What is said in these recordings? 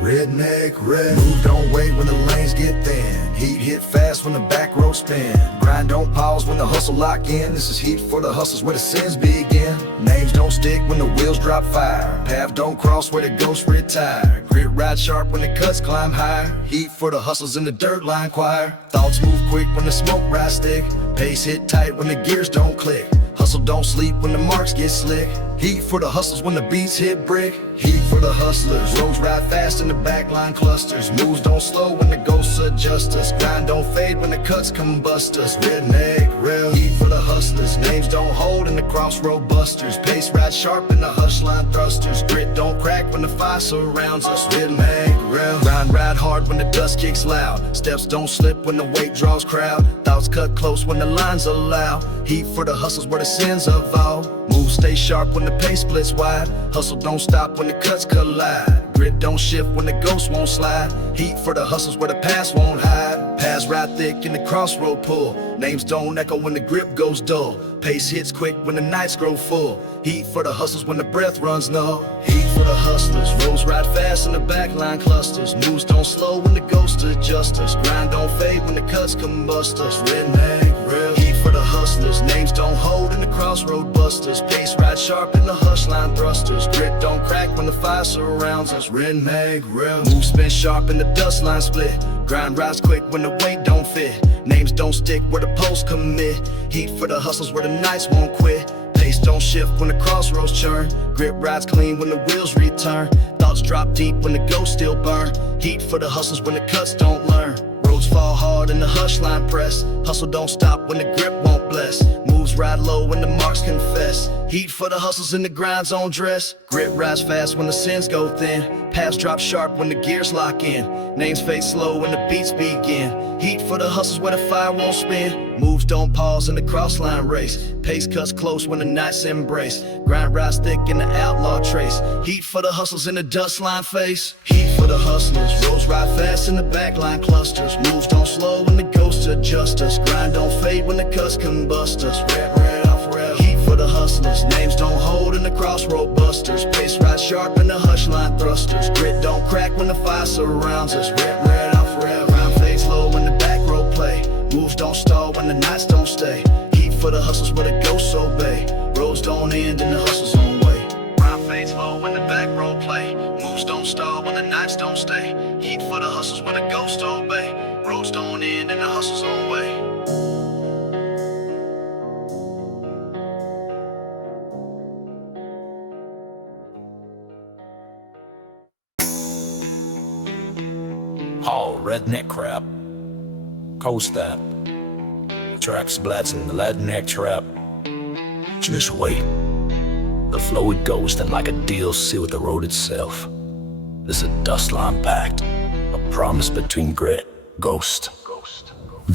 Redneck red. Move don't wait when the lanes get thin. Heat hit fast when the back road spin. Grind don't pause when the hustle lock in. This is heat for the hustlers where the sins begin. Names don't stick when the wheels drop fire. Path don't cross where the ghosts retire. Grit ride sharp when the cuts climb higher. Heat for the hustlers in the dirt line choir. Thoughts move quick when the smoke rise thick. Pace hit tight when the gears don't click. Hustle don't sleep when the marks get slick. Heat for the hustlers when the beats hit brick. Heat for the hustlers. Roads ride fast in the backline clusters. Moves don't slow when the ghosts adjust us. Grind don't fade when the cuts combust us. Redneck real. Heat for the hustlers. Names don't hold in the crossroad busters. Pace ride sharp in the hush line thrusters. Grit don't crack when the fire surrounds us. Redneck real. Grind ride hard when the dust kicks loud. Steps don't slip when the weight draws crowd. Thoughts cut close when the lines allow. Heat for the hustlers where the sins evolve. Moves stay sharp when the pace splits wide. Hustle don't stop when the cuts collide. Grit don't shift when the ghosts won't slide. Heat for the hustlers where the past won't hide. Paths ride thick in the crossroad pull. Names don't echo when the grip goes dull. Pace hits quick when the nights grow full. Heat for the hustlers when the breath runs null. Heat for the hustlers. Roads ride fast in the backline clusters. Moves don't slow when the ghosts adjust us. Grind don't fade when the cuts combust us. Redneck real. Heat for the hustlers. Names don't hold in the crossroad busters. Pace ride sharp in the hush line thrusters. Grit don't crack when the fire surrounds us. Redneck real. Move spin sharp in the dust line split. Grind rise quick when the weight don't fit. Names don't stick where the posts commit. Heat for the hustlers where the nights won't quit. Pace don't shift when the crossroads churn. Grit rides clean when the wheels return. Thoughts drop deep when the ghosts still burn. Heat for the hustlers when the cuts don't learn. Roads fall hard and the hush line press. Hustle don't stop when the grip won't bless. Moves ride low when the marks confess. Heat for the hustles in the grind zone dress. Grit rise fast when the sins go thin. Paths drop sharp when the gears lock in. Names fade slow when the beats begin. Heat for the hustles where the fire won't spin. Moves don't pause in the crossline race. Pace cuts close when the nights embrace. Grind rise thick in the outlaw trace. Heat for the hustles in the dust line face. Heat for the hustlers. Roads ride fast in the backline clusters. Moves don't slow when the ghosts adjust us. Grind don't fade when the cuts combust us. Red off red. Heat for the hustlers. Names don't hold in the crossroad busters. Pace ride sharp in the hush line thrusters. Grit don't crack when the fire surrounds us. Red off red. Grind fades low when the back road play. Moves don't stall when the nights don't stay. Heat for the hustlers where the ghosts obey. Roads don't end in the hustle's own way. Grind fades low when the back road play. Moves don't stall when the nights don't stay. Heat for the hustlers where the ghosts obey. Roads don't end in the hustle's own way. All redneck crap. Coast that. Tracks blasting the redneck trap. Just wait. The flow it goes then like a deal sealed with the road itself. This a dust line pact, a promise between grit, ghost.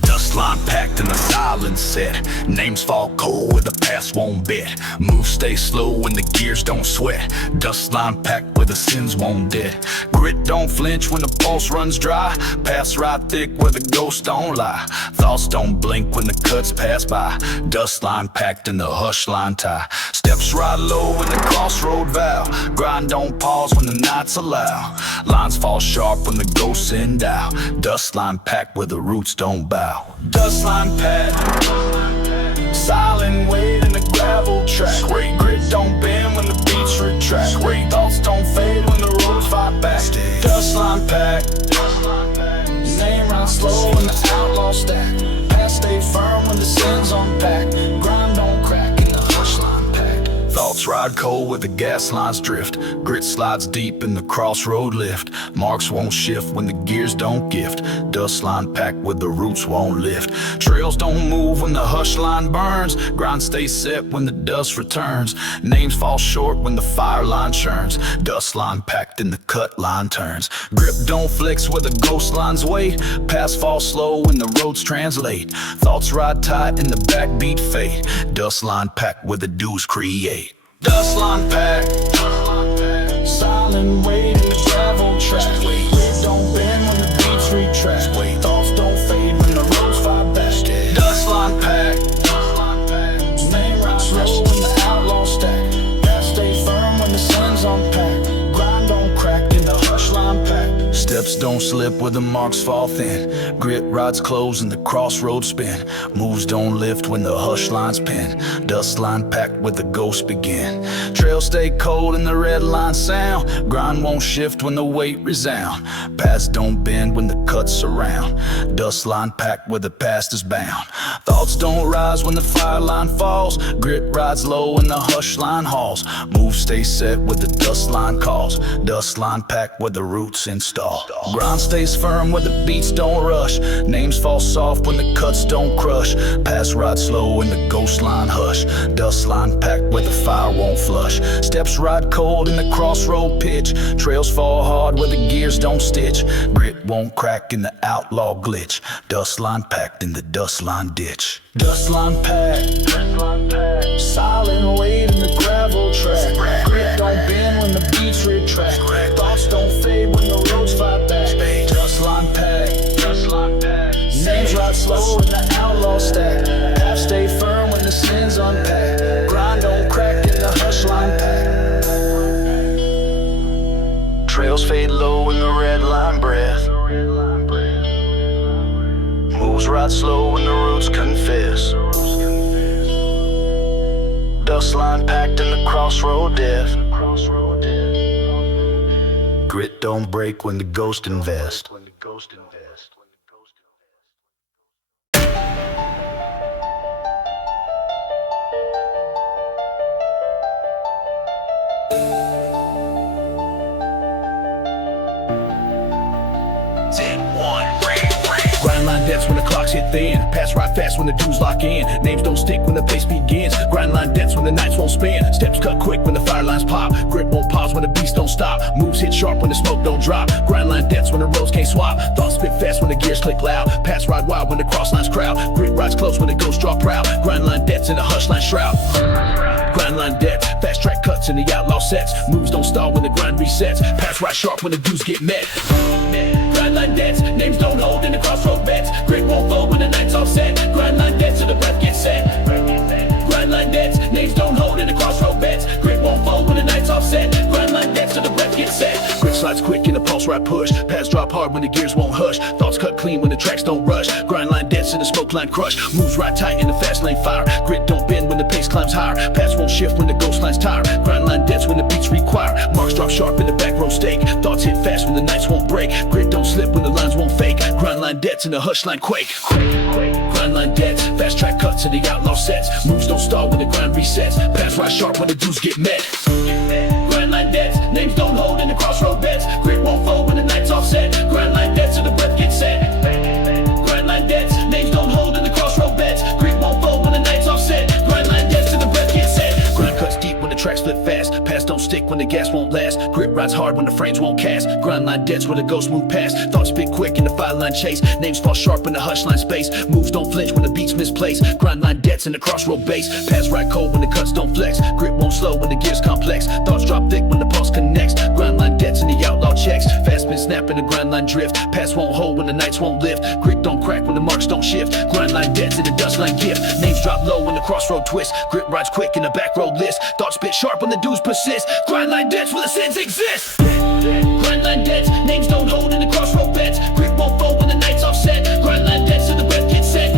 Dust line packed and the silence set. Names fall cold where the past won't bet. Moves stay slow when the gears don't sweat. Dust line packed where the sins won't dead. Grit don't flinch when the pulse runs dry. Paths ride thick where the ghosts don't lie. Thoughts don't blink when the cuts pass by. Dust line packed in the hush line tie. Steps ride low in the crossroad vow. Grind don't pause when the nights allow. Lines fall sharp when the ghosts end out. Dust line packed where the roots don't bow. Dust line packed, silent weight in the gravel track. Grit don't bend when the beats retract. Thoughts don't fade when the roads fight back. Dust line packed, name ride slow in the outlaw stack. Past stay firm when the sins unpack. Grind don't crack in the hush line pack. Thoughts ride cold where the gas lines drift. Grit slides deep in the crossroad lift. Marks won't shift when the gears don't gift. Dust line packed where the roots won't lift. Trails don't move when the hush line burns. Grind stays set when the dust returns. Names fall short when the fire line churns. Dust line packed in the cut line turns. Grip don't flex where the ghost lines wait. Paths fall slow when the roads translate. Thoughts ride tight in the backbeat fade. Dust line packed where the dues create. Dust line packed, silent weight in the gravel track. Grit don't bend when the beats retract. Thoughts don't fade when the roads fight back. Dust line packed, name ride slow in the outlaw stack. Paths stay firm when the sun's unpacked. Grind don't crack in the hush line pack. Steps don't slip where the marks fall thin. Grit rods close and the crossroads spin. Moves don't lift when the hush lines pin. Dust line packed where the ghosts begin. Trails stay cold and the red line sound. Grind won't shift when the weight resound. Paths don't bend when the cuts surround. Dust line packed where the past is bound. Thoughts don't rise when the fire line falls. Grit rides low in the hush line halls. Moves stay set where the dust line calls. Dust line packed where the roots install. Grind stays firm where the beats don't rush. Names fall soft when the cuts don't crush. Pass ride slow in the ghost line hush. Dust line packed where the fire won't flush. Steps ride cold in the crossroad pitch. Trails fall hard where the gears don't stitch. Grit won't crack in the outlaw glitch. Dust line packed in the dust line ditch. Dust line packed, silent weight in the gravel track. Grit don't bend when the beats retract. Thoughts don't fade when the roads fight back. Dust line packed, names ride slow in the outlaw stack. Paths stay firm when the sins unpack. Grind don't crack in the hush line pack. Trails fade low in the red line breath. Moves ride slow when the roots confess. Dust line packed in the crossroad death. Grit don't break when the ghost invest. Grind line debts when the clocks hit thin. Pass ride fast when the dues lock in. Names don't stick when the pace begins. Grind line debts when the nights won't spin. Steps cut quick when the fire lines pop. Grit won't pause when the beats don't stop. Moves hit sharp when the smoke don't drop. Grind line debts when the roads can't swap. Thoughts spit fast when the gears click loud. Pass ride wild when the cross lines crowd. Grit rides close when the ghosts draw proud. Grind line debts in the hush line shroud. Grind line debts, fast track cuts in the outlaw sets. Moves don't stall when the grind resets. Pass ride sharp when the dues get met. Grind line debts, names don't hold in the crossroad bets. Grit won't fold when the night's all set. Grind line debts till the breath gets set. Grind line debts, names don't hold in the crossroad bets. Grit won't fold when the night's offset. Grind line debts till the breath gets set. Grit slides quick in the pulse ride push. Paths drop hard when the gears won't hush. Thoughts cut clean when the tracks don't rush. Grind line debts in the smoke line crush. Moves ride tight in the fast lane fire. Grit don't bend when the pace climbs higher. Paths won't shift when the ghost lines tire. Grind line debts when the beats require. Marks drop sharp in the back row stake. Thoughts hit fast when the nights won't break. Grit don't slip when the lines won't fake. Grind line debts in the hush line quake. Grind line debts, fast track cuts in the outlaw sets. Moves don't stall when the grind resets. Pass ride sharp when the dues get met. Grind line debts, names don't hold in the crossroad bets. Grit won't fold when the night's offset. Grind line debts till the breath gets set. Grind line debts, names don't hold in the crossroad bets. Grit won't fold when the night's offset. Grind line debts till the breath gets set. Grind cuts deep when the tracks flip fast. Pass don't stick when the gas won't last. Grit rides hard when the frames won't cast. Grind line debts where the ghosts move past. Thoughts spit quick in the fire line chase. Names fall sharp in the hush line space. Moves don't flinch when the beats misplace. Grind line debts in the crossroad base. Pass ride cold when the cuts don't flex. Grit won't slow when the gears complex. Thoughts drop thick when the pulse connects. Grind line debts in the outlaw checks. Fast spin snap in the grind line drift. Pass won't hold when the nights won't lift. Grit don't crack when the marks don't shift. Grind line debts in the dust line gift. Names drop low when the crossroad twist. Grit rides quick in the back road list. Thoughts spit sharp when the dues persist. Grind line debts where the sins exist. Grind line debts, names don't hold in the crossroad bets. Grit won't fold when the night's offset. Grind line debts till the breath gets set.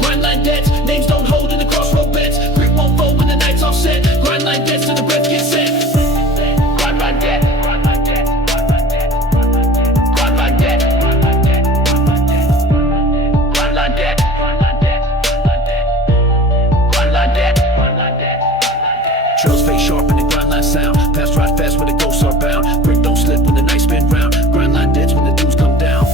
Grind line debts, names don't hold in the crossroad bets. Grit won't fold when the night's offset. Grind line debts till the breath gets set. Grind line debt. Grind line debt. Grind line debt. Grind line debt. Grind line debt. Trails face sharp in the grind line sound. Pass ride fast when the ghosts are bound. Grit don't slip when the nights spin round. Grind line debts when the dues come down.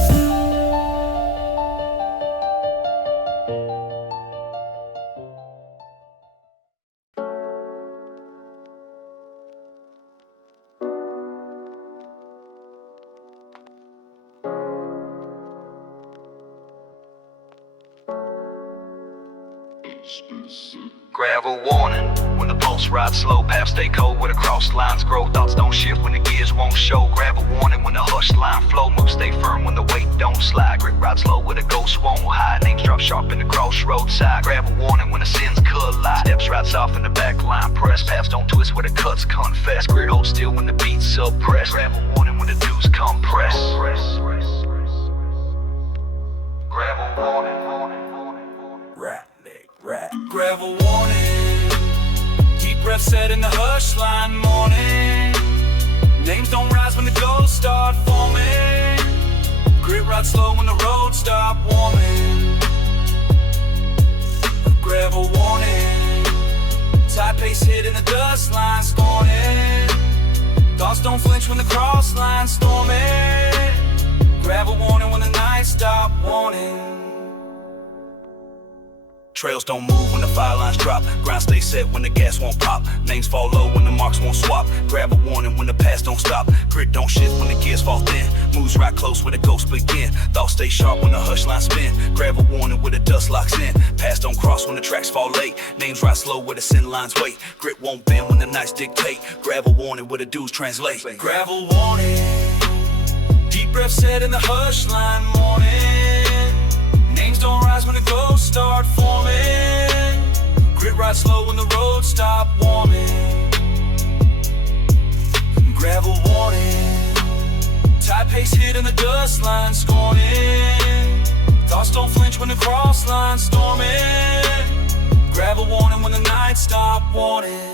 Gravel warning, when the pulse rides slow, paths stay cold where the cross lines grow. Thoughts don't shift when the gears won't show. Gravel warning when the hush line flow. Moves stay firm when the weight don't slide. Grit rides slow where the ghosts won't hide. Names drop sharp in the crossroad side. Gravel warning when the sins collide. Steps ride soft in the back line press. Paths don't twist where the cuts confess. Grit hold still when the beats suppress. Gravel warning warning when the dudes come press. Gravel warning. Gravel warning. Deep breath set in the hush line morning. Names don't rise when the ghosts start forming. Grit ride slow when the road stop warming. Gravel warning. Tide pace hit in the dust line scorning. Thoughts don't flinch when the cross line storming. Gravel warning when the night stop warning. Trails don't move when the fire lines drop. Ground stay set when the gas won't pop. Names fall low when the marks won't swap. Gravel warning when the past don't stop. Grit don't shift when the gears fall thin. Moves right close where the ghosts begin. Thoughts stay sharp when the hush lines spin. Gravel warning where the dust locks in. Past don't cross when the tracks fall late. Names ride slow where the sin lines wait. Grit won't bend when the nights dictate. Gravel warning where the dudes translate. Gravel warning. Deep breath set in the hush line morning. Names don't rise when the ghosts start forming. Grit ride slow when the road stop warming. Gravel warning. Tide pace hit in the dust line scorning. Thoughts don't flinch when the cross line storming. Gravel warning when the night stop warning.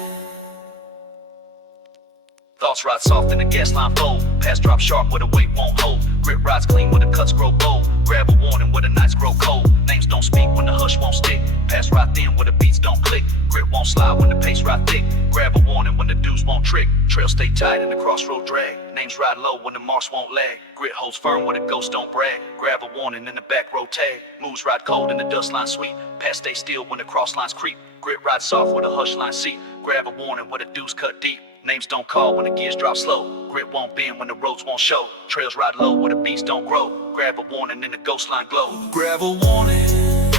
Thoughts ride soft in the gas line fold. Past drop sharp where the weight won't hold. Grit rides clean where the cuts grow bold. Gravel warning where the nights grow cold. Names don't speak when the hush won't stick. Past ride thin where the beats don't click. Grit won't slide when the pace ride thick. Gravel warning when the dudes won't trick. Trail stay tight and the crossroad drag. Names ride low when the marks won't lag. Grit holds firm where the ghosts don't brag. Gravel warning in the back road tag. Moves ride cold in the dust line sweep. Past stay still when the cross lines creep. Grit ride soft where the hush line seat. Gravel warning where the dudes cut deep. Names don't call when the gears drop slow. Grit won't bend when the roads won't show. Trails ride low where the beats don't grow. Gravel warning in the ghost line glow. Gravel warning.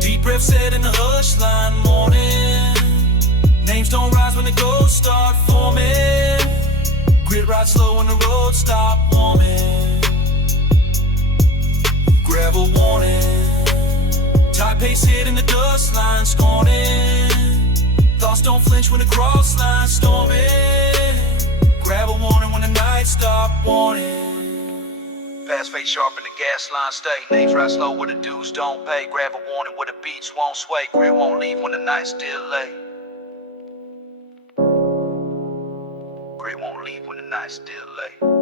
Deep breath set in the hush line morning. Names don't rise when the ghosts start forming. Grit ride slow when the road stop warming. Gravel warning. Tide pace hit in the dust line scorning. Thoughts don't flinch when the cross line storming. Gravel warning when the night stop warning. Fast face sharp in the gas line stay. Names ride slow where the dudes don't pay. Gravel warning where the beats won't sway. Grit won't leave when the nights delay. Grit won't leave when the nights delay.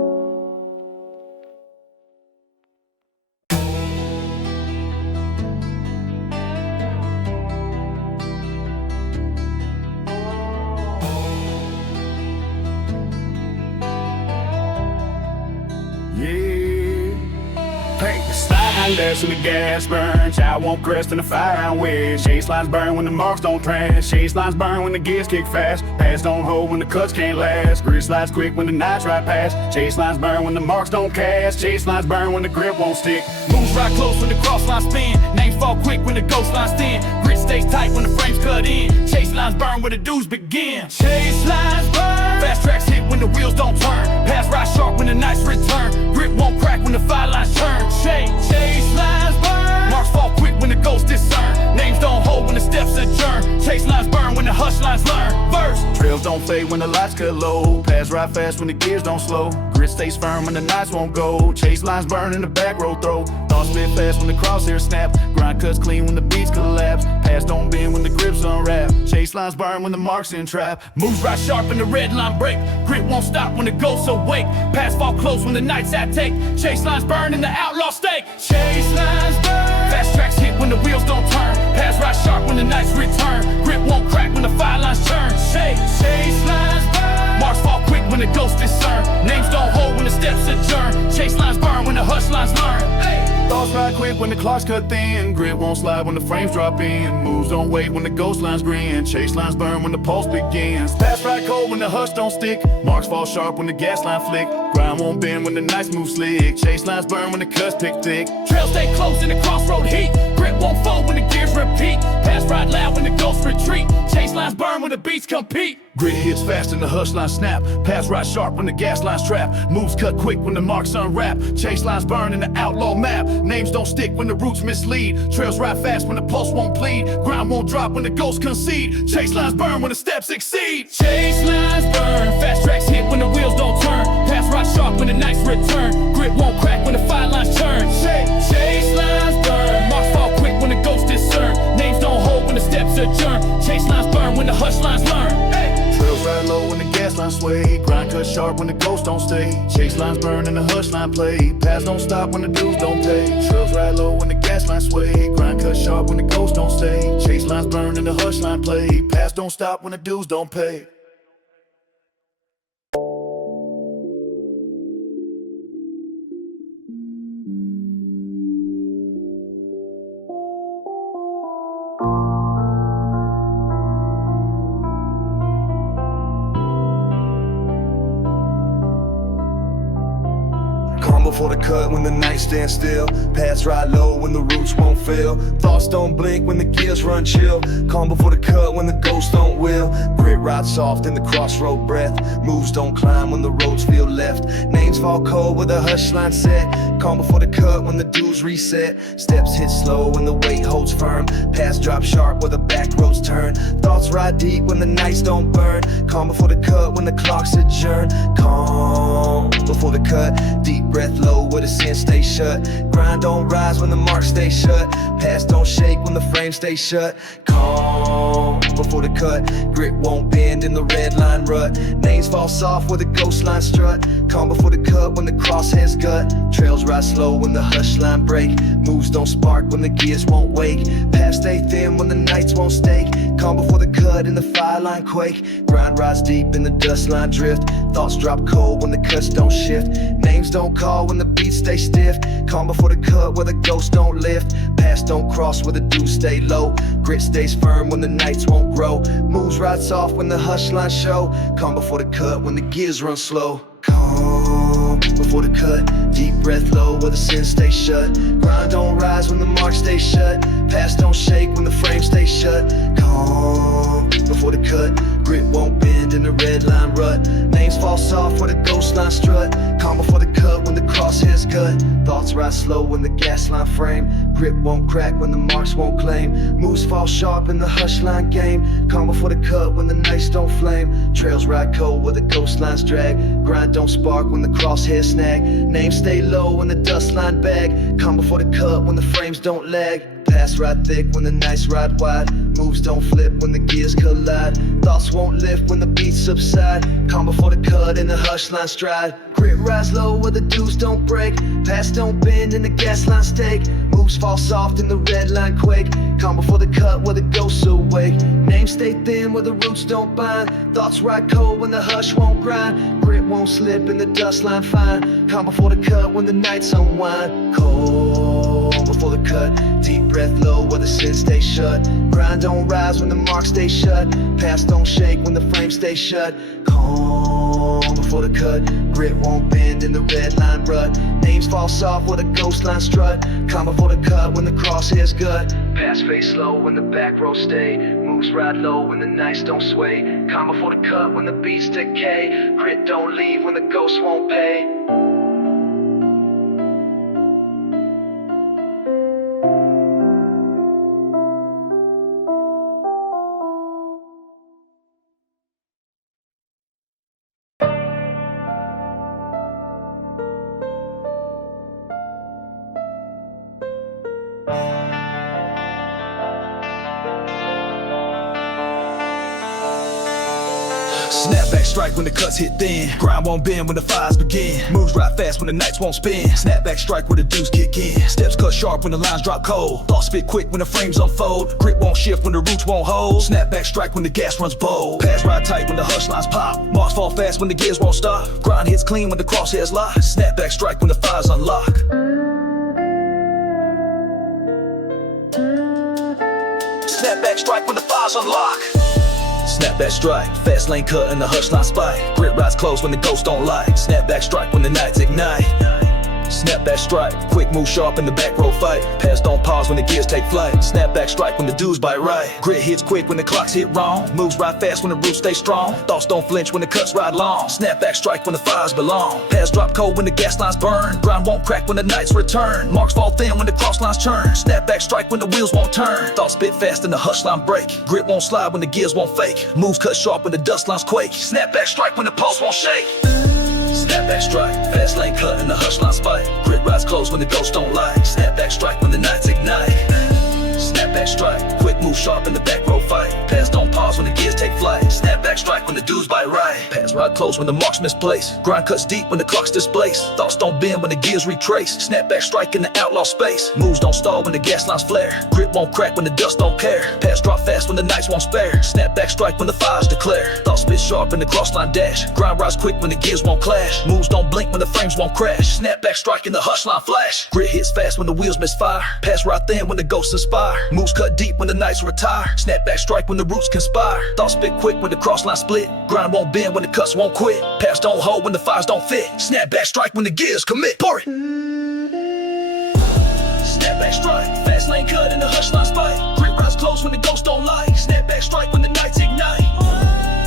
Less when the gas burns, child won't crest in the fire I'm with. Chase lines burn when the marks don't trash. Chase lines burn when the gears kick fast. Pass don't hold when the cuts can't last. Grit slides quick when the nights ride past. Chase lines burn when the marks don't cast. Chase lines burn when the grip won't stick. Moves right close when the cross lines spin. Names fall quick when the ghost lines thin. Grit stays tight when the frames cut in. Chase lines burn where the dudes begin. Chase lines burn. Fast tracks hit when the wheels don't turn. Pass ride sharp when the nights return. Grit won't crack when the fire lines turn. Chase lines burn. Marks fall quick when the ghosts discern. Names don't hold when the steps adjourn. Chase lines burn when the hush lines learn. Verse. Trails don't fade when the lights cut low. Pass ride fast when the gears don't slow. Grit stays firm when the nights won't go. Chase lines burn in the back road throw. Thoughts spit fast when the crosshairs snap. Grind cuts clean when the beats collapse. Pass don't bend when the grips unwrap. Chase lines burn when the marks in trap. Moves right sharp when the red line break. Grit won't stop when the ghosts awake. Pass fall close when the nights at take. Chase lines burn in the outlaw stake. Chase lines burn. Fast tracks hit when the wheels don't turn. Pass right sharp when the nights return. Grit won't crack when the fire lines turn. Chase lines burn. Marks fall quick when the ghosts discern. Names don't hold when the steps adjourn. Chase lines burn when the hush lines learn. Thoughts ride quick when the clocks cut thin. Grit won't slide when the frames drop in. Moves don't wait when the ghost lines grin. Chase lines burn when the pulse begins. Pass ride cold when the hush don't stick. Marks fall sharp when the gas line flick. Grind won't bend when the nights move slick. Chase lines burn when the cuts pick thick. Trails stay close in the crossroad heat. Grit won't fold when the gears repeat. Pass ride loud when the ghosts retreat. Chase lines burn when the beats compete. Grit hits fast and the hush lines snap. Pass ride sharp when the gas lines trap. Moves cut quick when the marks unwrap. Chase lines burn in the outlaw map. Names don't stick when the roots mislead. Trails ride fast when the pulse won't bleed. Ground won't drop when the ghosts concede. Chase lines burn when the steps exceed. Chase lines burn. Fast tracks hit when the wheels don't turn. Pass ride sharp sharp when the ghosts don't stay. Chase lines burn and the hush line play. Paths don't stop when the dudes don't pay. Trails ride low when the gas lines sway. Grind cut sharp when the ghosts don't stay. Chase lines burn and the hush line play. Paths don't stop when the dudes don't pay. Calm before the cut when the night stands still. Paths ride low when the roots won't fail. Thoughts don't blink when the gears run chill. Calm before the cut when the ghosts don't will. Grit ride soft in the crossroad breath. Moves don't climb when the roads feel left. Names fall cold with a hush line set. Calm before the cut when the dues reset. Steps hit slow when the weight holds firm. Paths drop sharp where the back roads turn. Thoughts ride deep when the nights don't burn. Calm before the cut when the clocks adjourn. Calm before the cut. Deep breath low where the sin stays shut. Grind don't rise when the marks stay shut. Paths don't shake when the frame stays shut. Calm before the cut. Grit won't bend in the red line rut. Names fall soft where the ghost line strut. Calm before the cut when the crosshairs gut. Trails ride slow when the hush line break. Moves don't spark when the gears won't wake. Paths stay thin when the nights won't stake. Calm before the cut and the fire line quake. Grind rides deep in the dust line drift. Thoughts drop cold when the cuts don't shift. Names don't call when the beats stay stiff. Calm before the cut where the ghosts don't lift. Paths don't cross where the dudes stay low. Grit stays firm when the nights won't grow. Moves ride soft when the hush lines show. Calm before the cut when the gears run slow. Calm before the cut. Deep breath low where the sin stays shut. Grind don't rise when the marks stay shut. Paths don't shake when the frame stays shut. Calm before the cut. Grit won't bend in the red line rut. Names fall soft where the ghost line strut. Calm before the cut when the crosshairs gut. Thoughts ride slow when the gas line frame. Grip won't crack when the marks won't claim. Moves fall sharp in the hush line game. Calm before the cut when the nights don't flame. Trails ride cold where the ghost lines drag. Grind don't spark when the crosshairs snag. Names stay low when the dust line bag. Calm before the cut when the frames don't lag. Paths ride thick when the nights ride wide. Moves don't flip when the gears collide. Thoughts won't lift when the beats subside. Calm before the cut and the hush line stride. Grit rise low where the dues don't break. Paths don't bend and the gas line stake. Moves fall soft in the red line quake. Calm before the cut where the ghosts awake. Names stay thin where the roots don't bind. Thoughts ride cold when the hush won't grind. Grit won't slip and the dust line fine. Calm before the cut when the nights unwind. Cold before the cut. Deep breath low where the sin stays shut. Grind don't rise when the marks stay shut. Paths don't shake when the frame stays shut. Calm before the cut. Grit won't bend in the red line rut. Names fall soft where the ghost line strut. Calm before the cut when the crosshairs gut. Paths face slow when the back row stay. Moves ride low when the nights don't sway. Calm before the cut when the beats decay. Grit don't leave when the ghosts won't pay. Snapback strike when the cuts hit thin. Grind won't bend when the fires begin. Moves ride fast when the nights won't spin. Snapback strike where the dudes kick in. Steps cut sharp when the lines drop cold. Thoughts spit quick when the frames unfold. Grit won't shift when the roots won't hold. Snapback strike when the gas runs bold. Paths ride tight when the hush lines pop. Marks fall fast when the gears won't stop. Grind hits clean when the crosshairs lock. Snapback strike when the fires unlock. Snapback strike when the fires unlock. Snapback strike, fast lane cut and the hush line spike. Grit rides close when the ghosts don't like. Snapback strike when the nights ignite. Snapback strike, quick move sharp in the back row fight. Paths don't pause when the gears take flight. Snapback strike when the dudes bite right. Grit hits quick when the clocks hit wrong. Moves ride fast when the roots stay strong. Thoughts don't flinch when the cuts ride long. Snapback strike when the fires belong. Paths drop cold when the gas lines burn. Grind won't crack when the nights return. Marks fall thin when the cross lines turn. Snapback strike when the wheels won't turn. Thoughts spit fast and the hush line break. Grit won't slide when the gears won't fake. Moves cut sharp when the dust lines quake. Snapback strike when the pulse won't shake. Snapback strike, fast lane cut and the hush line spike. Grit rides close when the ghosts don't like. Snapback strike when the nights ignite. Snapback strike, quick move move sharp in the back row fight. Pass don't pause when the gears take flight. Snap back strike when the dudes bite right. Pass ride close when the marks misplaced. Grind cuts deep when the clock's displaced. Thoughts don't bend when the gears retrace. Snap back strike in the outlaw space. Moves don't stall when the gas lines flare. Grip won't crack when the dust don't care. Pass drop fast when the nights won't spare. Snap back strike when the fires declare. Thoughts spit sharp in the crossline dash. Grind rise quick when the gears won't clash. Moves don't blink when the frames won't crash. Snap back strike in the hush line flash. Grit hits fast when the wheels misfire. Pass right thin when the ghosts inspire. Moves cut deep when the nights retire. Snap back strike when the roots conspire. Thoughts spit quick when the crossline split. Grind won't bend when the cuts won't quit. Pass don't hold when the fires don't fit. Snap back strike when the gears commit. Pour it. Snap back strike, fast lane cut in the hush line spike. Grip rise close when the ghosts don't lie. Snap back strike when the nights ignite.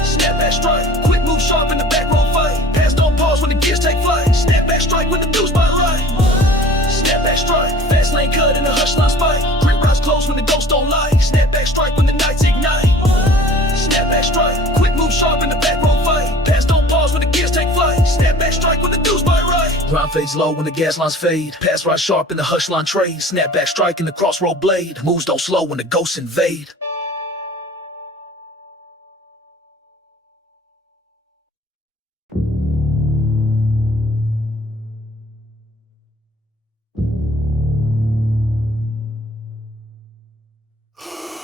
Snap back strike, quick move sharp in the back row fight. Pass don't pause when the gears take flight. Snap back strike when the dudes bite right. Snap back strike, fast lane cut in the hush line spike. Grip rise close when the ghosts don't lie. Snap back strike when the nights ignite. Snap back strike, quick move sharp in the back row fight. Pass don't pause when the gears take flight. Snap back strike when the dudes bite right. Grind fades low when the gas lines fade. Pass right sharp in the hush line trade. Snap back strike in the crossroad blade. Moves don't slow when the ghosts invade.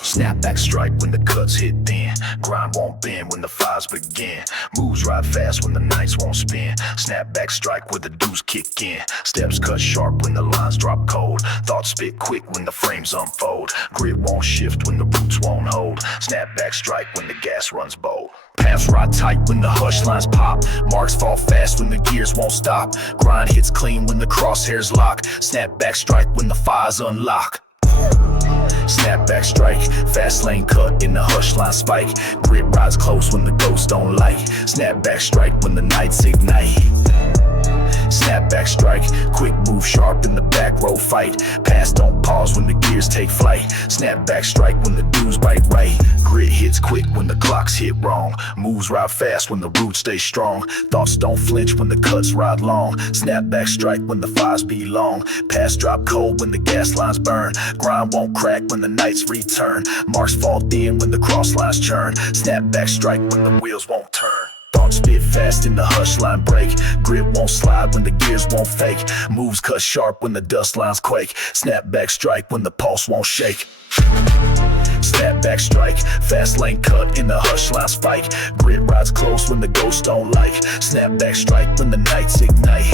Snap back strike when the cuts hit thin. Grind won't bend when the fires begin. Moves ride fast when the nights won't spin. Snap back strike when the dudes kick in. Steps cut sharp when the lines drop cold. Thoughts spit quick when the frames unfold. Grit won't shift when the roots won't hold. Snap back strike when the gas runs bold. Pass ride tight when the hush lines pop. Marks fall fast when the gears won't stop. Grind hits clean when the crosshairs lock. Snap back strike when the fires unlock. Snap back strike, fast lane cut in the hush line spike. Grit rides close when the ghosts don't like. Snap back strike when the nights ignite. Snap back strike, quick move sharp in the back row fight. Pass don't pause when the gears take flight. Snap back strike when the dudes bite right. Grit hits quick when the clocks hit wrong. Moves ride fast when the roots stay strong. Thoughts don't flinch when the cuts ride long. Snap back strike when the fires be long. Pass drop cold when the gas lines burn. Grind won't crack when the nights return. Marks fall thin when the cross lines churn. Snap back strike when the wheels won't turn. Thoughts spit fast in the hush line break. Grip won't slide when the gears won't fake. Moves cut sharp when the dust lines quake. Snap back strike when the pulse won't shake. Snap back strike, fast lane cut in the hush line spike. Grit rides close when the ghosts don't like. Snap back strike when the nights ignite.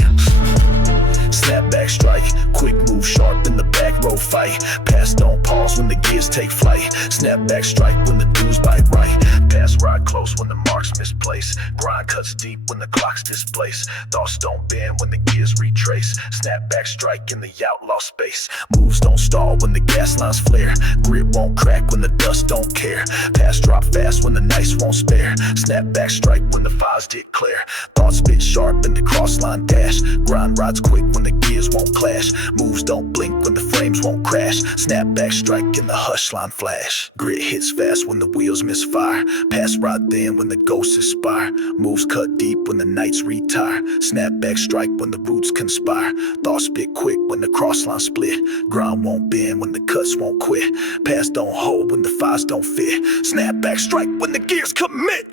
Snap back strike, quick move sharp in the back row fight. Pass don't pause when the gears take flight. Snap back strike when the dudes bite right. Pass ride close when the marks misplace. Grind cuts deep when the clock's displaced. Thoughts don't bend when the gears retrace. Snap back strike in the outlaw space. Moves don't stall when the gas lines flare. Grit won't crack when the dust don't care. Pass drop fast when the nights won't spare. Snap back strike when the fires declare. Thoughts spit sharp in the crossline dash. Grind rides quick when the gears won't clash. Moves don't blink when the frames won't crash. Snap back strike in the hush line flash. Grit hits fast when the wheels misfire. Pass right thin when the ghosts aspire. Moves cut deep when the nights retire. Snap back strike when the roots conspire. Thoughts spit quick when the cross line split. Grind won't bend when the cuts won't quit. Pass don't hold when the fires don't fit. Snap back strike when the gears commit.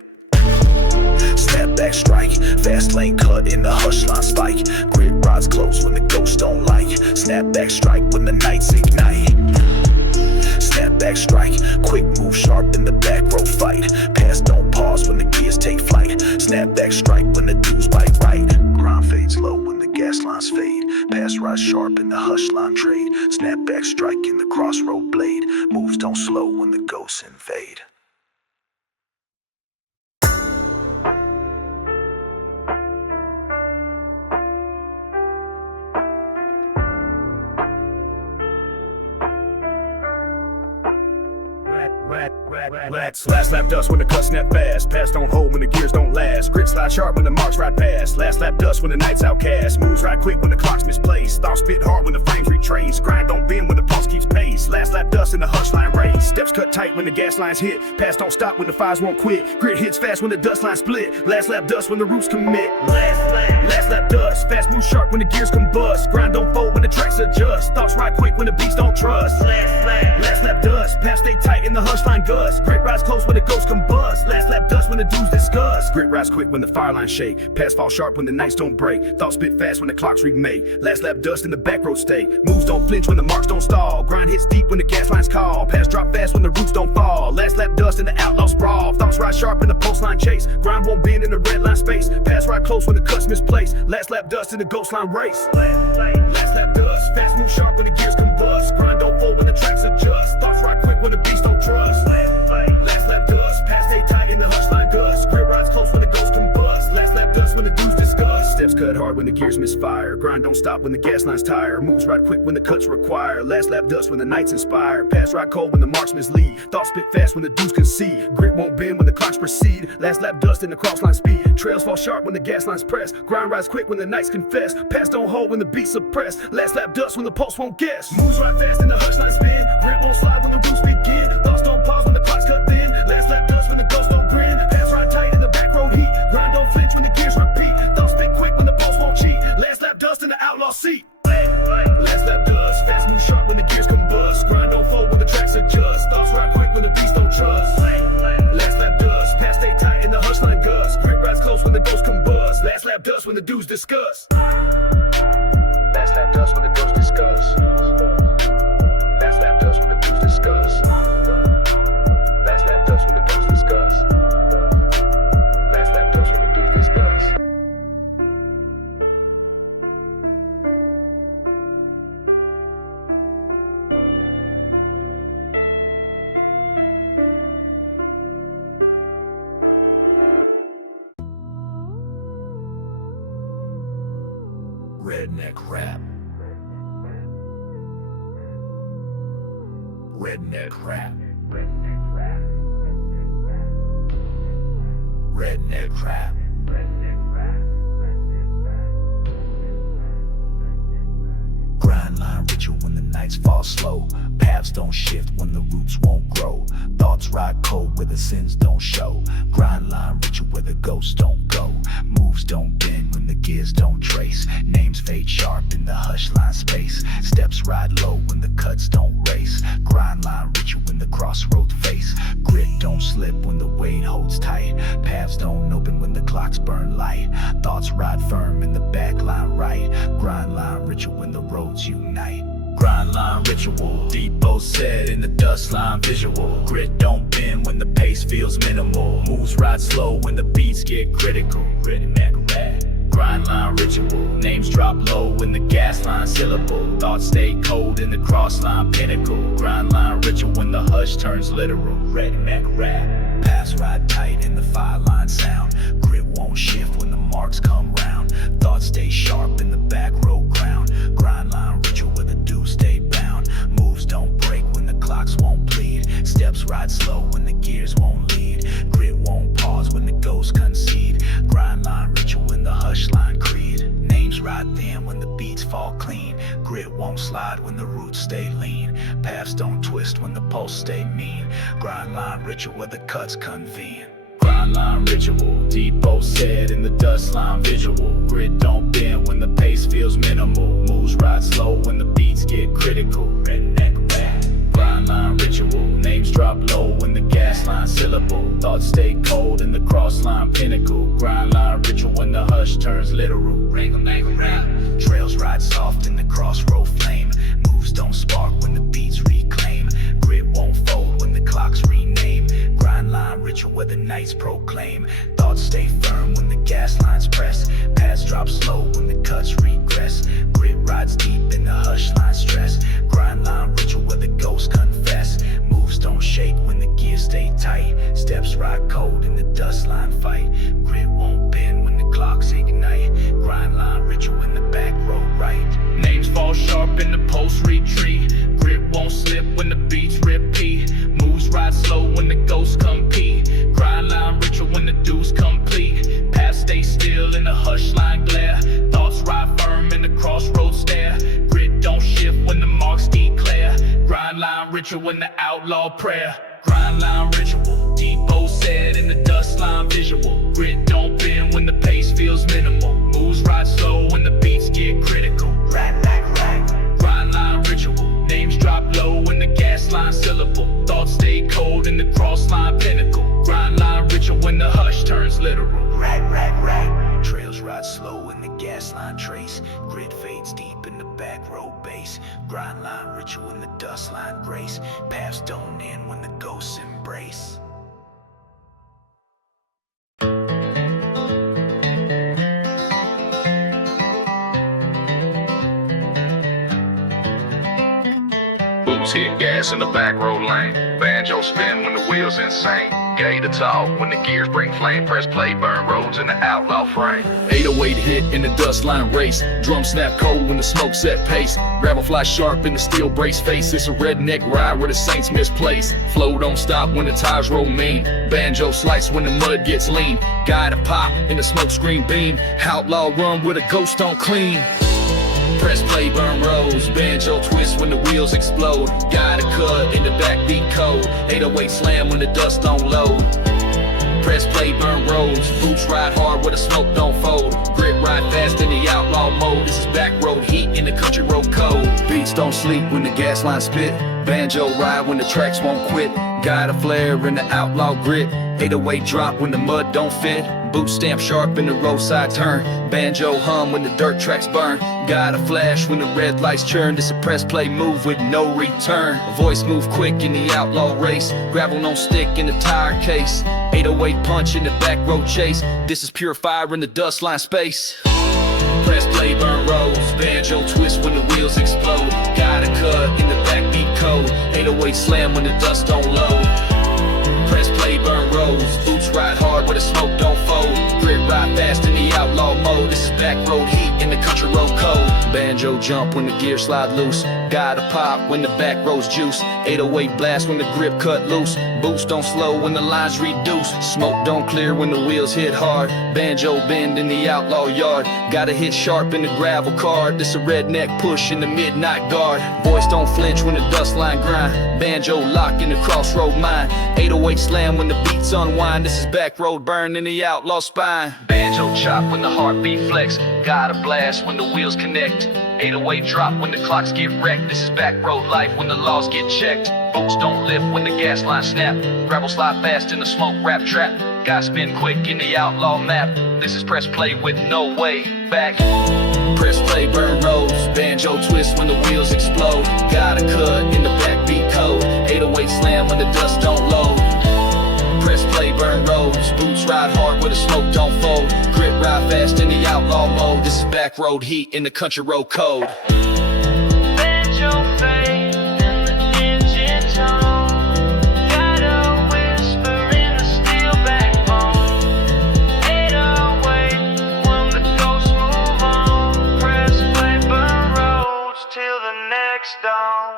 Snap back strike, fast lane cut in the hush line spike. Grit rides close when the ghosts don't like. Snap back strike when the nights ignite. Snap back strike, quick move sharp in the back row fight. Pass don't pause when the gears take flight. Snap back strike when the dudes bite right. Grind fades low when the gas lines fade. Pass rise sharp in the hush line trade. Snap back strike in the crossroad blade. Moves don't slow when the ghosts invade. Last lap dust when the cuts snap fast. Pass don't hold when the gears don't last. Grit slide sharp when the marks ride past. Last lap dust when the night's outcast. Moves ride quick when the clock's misplaced. Thoughts spit hard when the frames retrace. Grind don't bend when the pulse keeps pace. Last lap dust in the hush line race. Steps cut tight when the gas lines hit. Pass don't stop when the fires won't quit. Grit hits fast when the dust lines split. Last lap dust when the roots commit. Last lap dust, fast move move sharp when the gears combust. Grind don't fold when the tracks adjust. Thoughts ride quick when the beats don't trust. Last lap dust, pass stay tight in the hush line gust. Grit rides close when the ghosts combust. Last lap dust when the dudes discuss. Grit rides quick when the fire lines shake. Pass fall sharp when the nights don't break. Thoughts spit fast when the clocks remake. Last lap dust in the back road stay. Moves don't flinch when the marks don't stall. Grind hits deep when the gas lines call. Pass drop fast when the roots don't fall. Last lap dust in the outlaw sprawl. Thoughts ride sharp in the post line chase. Grind won't bend in the red line space. Pass ride close when the cuts misplaced. Last lap dust in the ghost line race. Last lap dust, fast move sharp when the gears combust. Grind don't fold when the tracks adjust. Thoughts ride quick when the beats don't trust. Last lap dust, pass stay tight in the hush line gust. Grit rides close when the ghosts combust. Last lap dust when the dudes discuss. Steps cut hard when the gears misfire. Grind don't stop when the gas lines tire. Moves ride quick when the cuts require. Last lap dust when the nights inspire. Pass ride cold when the marks mislead. Thoughts spit fast when the dudes concede. Grit won't bend when the clocks proceed. Last lap dust in the cross line speed. Trails fall sharp when the gas lines press. Grind rides quick when the nights confess. Pass don't hold when the beats suppress. Last lap dust when the pulse won't guess. Moves ride fast in the hush line spin. Grit won't slide when the roots begin. Thoughts don't pause when the clocks cut thin. Last lap dust when the ghosts don't grin. Pass ride tight in the back road heat. Grind don't flinch when the gears repeat. Thoughts spit quick when the pulse won't cheat. Last lap dust in the outlaw seat. Last lap dust, fast move sharp when the gears combust. Grind don't fold when the tracks adjust. Thoughts ride quick when the beats don't trust. Last lap dust, pass stay tight in the hush line gust. Grit rides close when the ghosts combust. Last lap dust when the dudes discuss. Last lap dust when the ghosts discuss. Last lap dust when the dudes discuss. Last lap dust when the ghosts discuss. Last lap dust when the dudes discuss. Redneck rap. Redneck rap. Redneck rap. Grind line ritual when the nights fall slow. Paths don't shift when the roots won't grow. Thoughts ride cold where the sins don't show. Grind line ritual where the ghosts don't go. Moves don't bend when the gears don't trace. Names fade sharp in the hush line space. Steps ride low when the cuts don't race. Grind line ritual when the crossroads face. Grit don't slip when the weight holds tight. Paths don't open when the clocks burn light. Thoughts ride firm in the back line right. Grind line ritual when the roads unite. Grind line ritual, depot set in the dust line visual. Grit don't bend when the pace feels minimal. Moves ride slow when the beats get critical. Redneck rap. Grind line ritual, names drop low when the gas line syllable. Thoughts stay cold in the cross line pinnacle. Grind line ritual when the hush turns literal. Redneck rap. Pass ride tight in the fire line sound. Grit won't shift when the marks come round. Thoughts stay sharp in the back road ground. Grind line ritual where the dudes stay bound. Moves don't break when the clocks won't bleed. Steps ride slow when the gears won't lead. Grit won't pause when the ghosts concede. Grind line ritual when the hush line creed. Names ride thin when the beats fall clean. Grit won't slide when the roots stay lean. Paths don't twist when the pulse stay mean. Grind line ritual where the cuts convene. Grind line ritual, depot set in the dust line visual. Grit don't bend when the pace feels minimal. Moves ride slow when the beats get critical. Redneck rap. Grind line ritual, names drop low when the gas line syllable. Thoughts stay cold in the cross line pinnacle. Grind line ritual when the hush turns literal. Redneck rap. Trails ride soft in the crossroad flame. Moves don't spark when the beats reclaim. Grit won't fold when the clocks rename. Grind line ritual where the nights proclaim. Thoughts stay firm when the gas lines press. Paths drop slow when the cuts regress. Grit rides deep in the hush line stress. Grind line ritual where the ghosts confess. Moves don't shake when the gears stay tight. Steps ride cold in the dust line fight. Grit won't bend when the clocks ignite. Grind line ritual in the back road right. Names fall sharp in the post retreat. Grit won't slip when the beats repeat. Moves ride slow when the ghosts compete. Grind line ritual when the dues complete. Paths stay still in the hush line glare. Thoughts ride firm in the crossroads stare. Grit don't shift when the marks declare. Grind line ritual when the outlaw prayer. Grind line ritual, depot set in the dust line visual. Grit don't bend when the pace feels minimal. Moves ride slow when the beats get line trace. Grit fades deep in the back road base. Grind line ritual in the dust line grace. Paths don't end when the ghosts embrace. Boots hit gas in the back road lane. Banjo spin when the wheels insane. Gator talk when the gears bring flame. Press play, burn roads in the outlaw frame. 808 hit in the dust line race. Drum snap cold when the smoke set pace. Gravel fly sharp in the steel brace face. It's a redneck ride where the saints misplace. Flow don't stop when the tires roll mean. Banjo slice when the mud gets lean. Guy to pop in the smoke screen beam. Outlaw run where the ghost don't clean. Press play, burn roads. Banjo twist when the wheels explode. Guy to cut in the backbeat code. 808 slam when the dust don't load. Press play, burn roads. Boots ride hard where the smoke don't fold. Grit ride fast in the outlaw mode. This is backroad heat in the country road code. Beats don't sleep when the gas line spit. Banjo ride when the tracks won't quit. Guy to flare in the outlaw grit. 808 drop when the mud don't fit. Boot stamp sharp in the roadside turn. Banjo hum when the dirt tracks burn. Got a flash when the red lights churn. This a press play move with no return. Voice move quick in the outlaw race. Gravel don't stick in the tire case. 808 punch in the back road chase. This is pure fire in the dust line space. Press play, burn roads. Banjo twist when the wheels explode. Got a cut in the backbeat code. 808 slam when the dust don't load. Press play, burn roads. Boots ride hard where the smoke don't fold. Grit ride fast in the outlaw mode. This is back road heat in the country road code. Banjo jump when the gears slide loose. Guy to pop when the back roads juice. 808 blast when the grip cut loose. Boots don't slow when the lines reduce. Smoke don't clear when the wheels hit hard. Banjo bend in the outlaw yard. Gotta hit sharp in the gravel card. This a redneck push in the midnight guard. Voice don't flinch when the dust line grind. Banjo lock in the crossroad mine. 808 slam when the beats unwind. This is back road burn in the outlaw spine. Banjo chop when the heartbeat flex. Got a blast when the wheels connect. 808 drop when the clocks get wrecked. This is back road life when the laws get checked. Boots don't lift when the gas line snap. Gravel slide fast in the smoke rap trap. Guy spin quick in the outlaw map. This is press play with no way back. Press play, burn roads. Banjo twist when the wheels explode. Got a cut in the backbeat code. 808 slam when the dust don't load. Press play, burn roads. Boots ride hard where the smoke don't fold. Grit ride fast in the outlaw mode. This is back road heat in the country road code. Banjo fade and the engine tone. Got a whisper in the steel backbone. 808 when the ghosts move on. Press play, burn roads till the next dawn.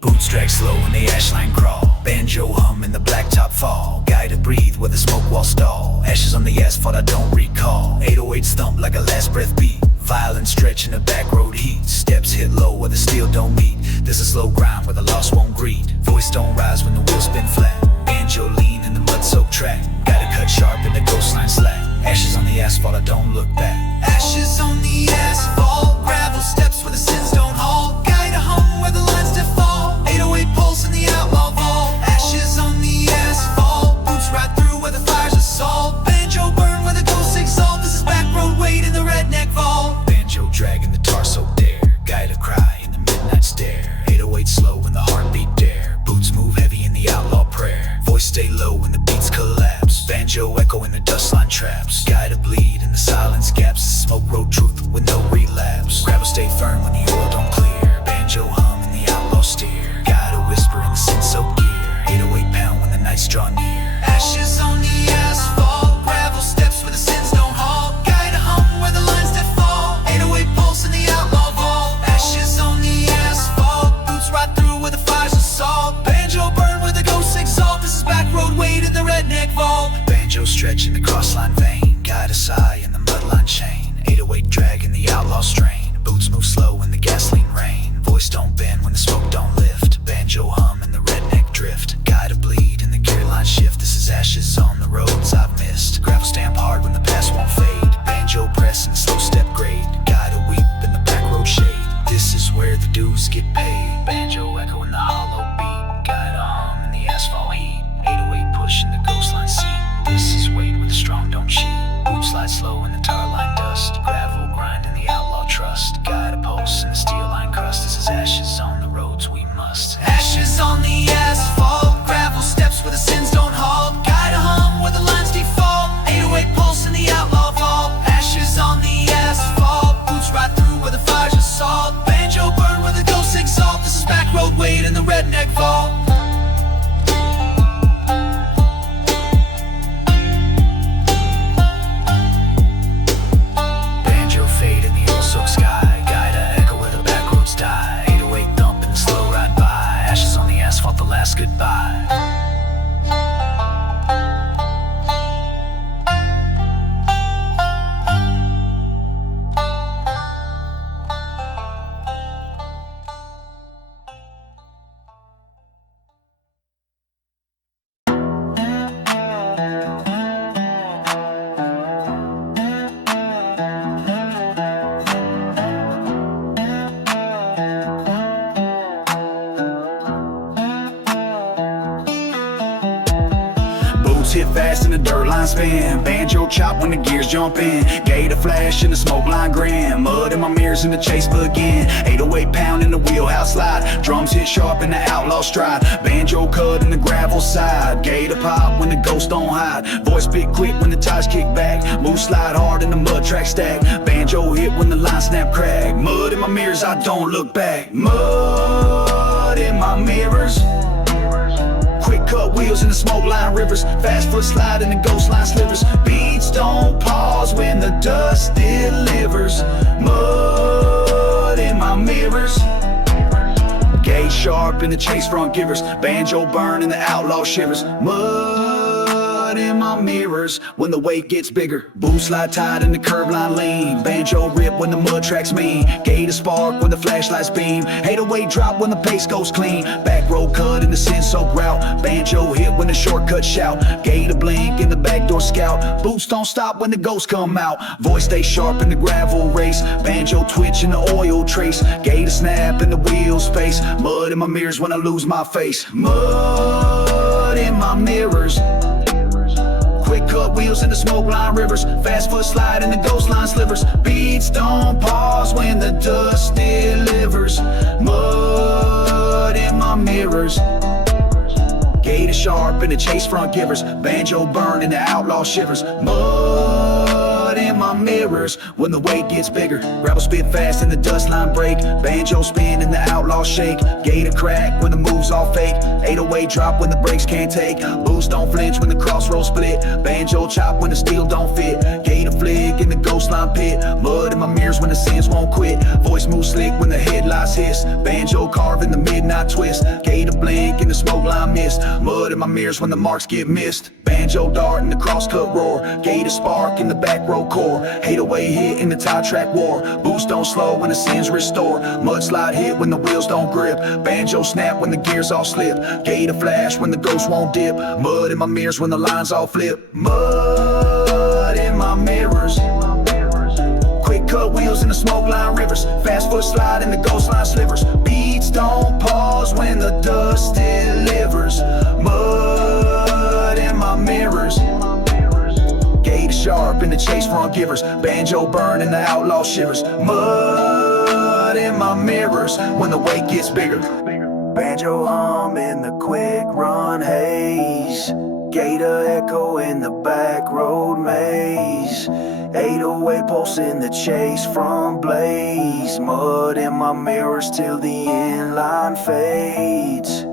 Boots drag slow in the ash line crawl. Banjo hum in the blacktop fall. Guy to breathe where the smoke walls stall. Ashes on the asphalt I don't recall. 808s thump like a last breath beat. Violent stretch in the back road heat. Steps hit low where the steel don't meet. This is slow grind where the lost won't greet. Voice don't rise when the wheels spin flat. Banjo lean in the mud soaked track. Gotta cut sharp in the ghost line slack. Ashes on the asphalt I don't look back. Ashes on the asphalt. Gravel steps where the sins don't halt. Guy to hum where the lines default. 808 pulse in the outlaw vault. Ashes on the asphalt. Boots right through where the fires assault. Banjo burn where the ghosts exalt. This is back road weight in the redneck vault. Banjo dragging the torso dare. Guy to cry in the midnight stare. 808 slow when the heartbeat dare. Boots move heavy in the outlaw prayer. Voice stay low when the beats collapse. Banjo echo in the dust line traps. Guy to bleed in the silence gap. fast and the dirt line spin. Banjo chop when the gears jump in. Gator flash and the smoke line grin. Mud in my mirrors and the chase begin. 808 pound in the wheelhouse slide. Drums hit sharp in the outlaw stride. Banjo cut in the gravel side. Gator pop when the ghost don't hide. Voice big quick when the tires kick back. Move slide hard in the mud track stack. Banjo hit when the line snap crack. Mud in my mirrors, I don't look back. Mud in my mirrors. Quick cut wheels in the smoke line rivers. Fast foot slide in the ghost line slivers. Beats don't pause when the dust delivers. Mud in my mirrors. Gauge sharp in the chase front givers. Banjo burn in the outlaw shivers. Mud in my mirrors when the weight gets bigger. Boom slide tight in the curb line lean. Banjo rip when the mud tracks mean. Gator spark when the flashlights beam. 808 drop when the pace goes clean. Back road cut in the sin soak route. Banjo hit when the shortcut shout. Gator blink in the backdoor scout. Boots don't stop when the ghosts come out. Voice stay sharp in the gravel race. Banjo twitch in the oil trace. Gator snap in the wheel space. Mud in my mirrors when I lose my face. Mud in my mirrors. Quick cut wheels in the smoke line rivers. Fast foot slide in the ghost line slivers. Beats don't pause when the dust delivers. Mud in my mirrors. Gator sharp in the chase front givers. Banjo burn in the outlaw shivers. Mud in my mirrors when the weight gets bigger. Gravel spit fast and the dust line break. Banjo spin and the outlaw shake. Gator crack when the moves all fake. 808 drop when the brakes can't take. Boost don't flinch when the crossroads split. Banjo chop when the steel don't fit. Gator flick in the ghost line pit. Mud in my mirrors when the sins won't quit. Voice move slick when the headlights hiss. Banjo carve in the midnight twist. Gator blink in the smoke line mist. Mud in my mirrors when the marks get missed. Banjo dart in the crosscut roar. Gator spark in the back row core. 808 hit in the tie track war. Boost don't slow when the sins restore. Mudslide hit when the wheels don't grip. Banjo snap when the gears all slip. Gator flash when the ghost won't dip. Mud in my mirrors when the lines all flip. Mud in my mirrors. Quick cut wheels in the smoke line rivers. Fast foot slide in the ghost line slivers. Beats don't pause when the dust delivers. Mud in my mirrors. Gator sharp in the chase front givers. Banjo burn in the outlaw shivers. Mud in my mirrors when the weight gets bigger. Banjo hum in the quick run haze. Gator echo in the back road maze. 808 pulse in the chase from blaze. Mud in my mirrors till the inline fades.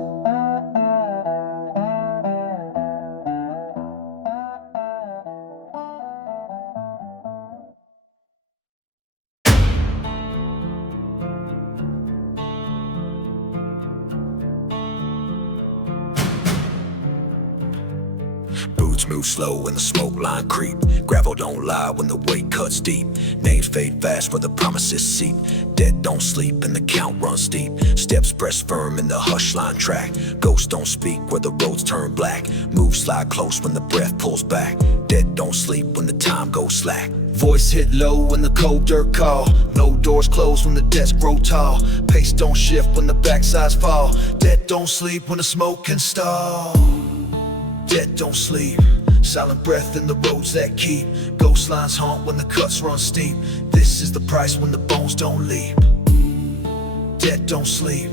Boots move slow when the smoke line creep. Gravel don't lie when the weight cuts deep. Names fade fast where the promises seep. Dead don't sleep and the count runs deep. Steps press firm in the hush line track. Ghosts don't speak where the roads turn black. Moves slide close when the breath pulls back. Dead don't sleep when the time goes slack. Voice hit low when the cold dirt call. No doors close when the desks grow tall. Pace don't shift when the backsides fall. Dead don't sleep when the smoke can stall. Dead don't sleep. Silent breath in the roads that keep. Ghost lines haunt when the cuts run steep. This is the price when the bones don't leap. Dead don't sleep.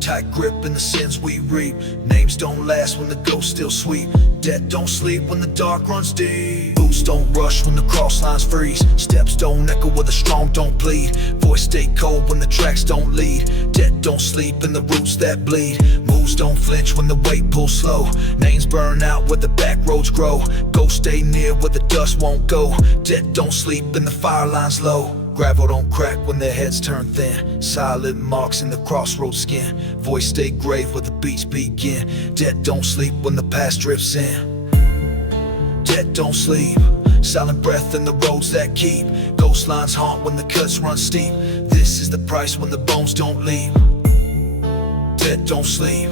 Tight grip in the sins we reap. Names don't last when the ghosts still sweep. Dead don't sleep when the dark runs deep. Boots don't rush when the cross lines freeze. Steps don't echo where the strong don't plead. Voice stay cold when the tracks don't lead. Dead don't sleep in the roots that bleed. Moves don't flinch when the weight pulls slow. Names burn out where the back roads grow. Ghosts stay near where the dust won't go. Dead don't sleep and the fire line's low. Gravel don't crack when their heads turn thin. Silent marks in the crossroads skin. Voice stay grave where the beats begin. Dead don't sleep when the past drifts in. Dead don't sleep. Silent breath in the roads that keep. Ghost lines haunt when the cuts run steep. This is the price when the bones don't leap. Dead don't sleep.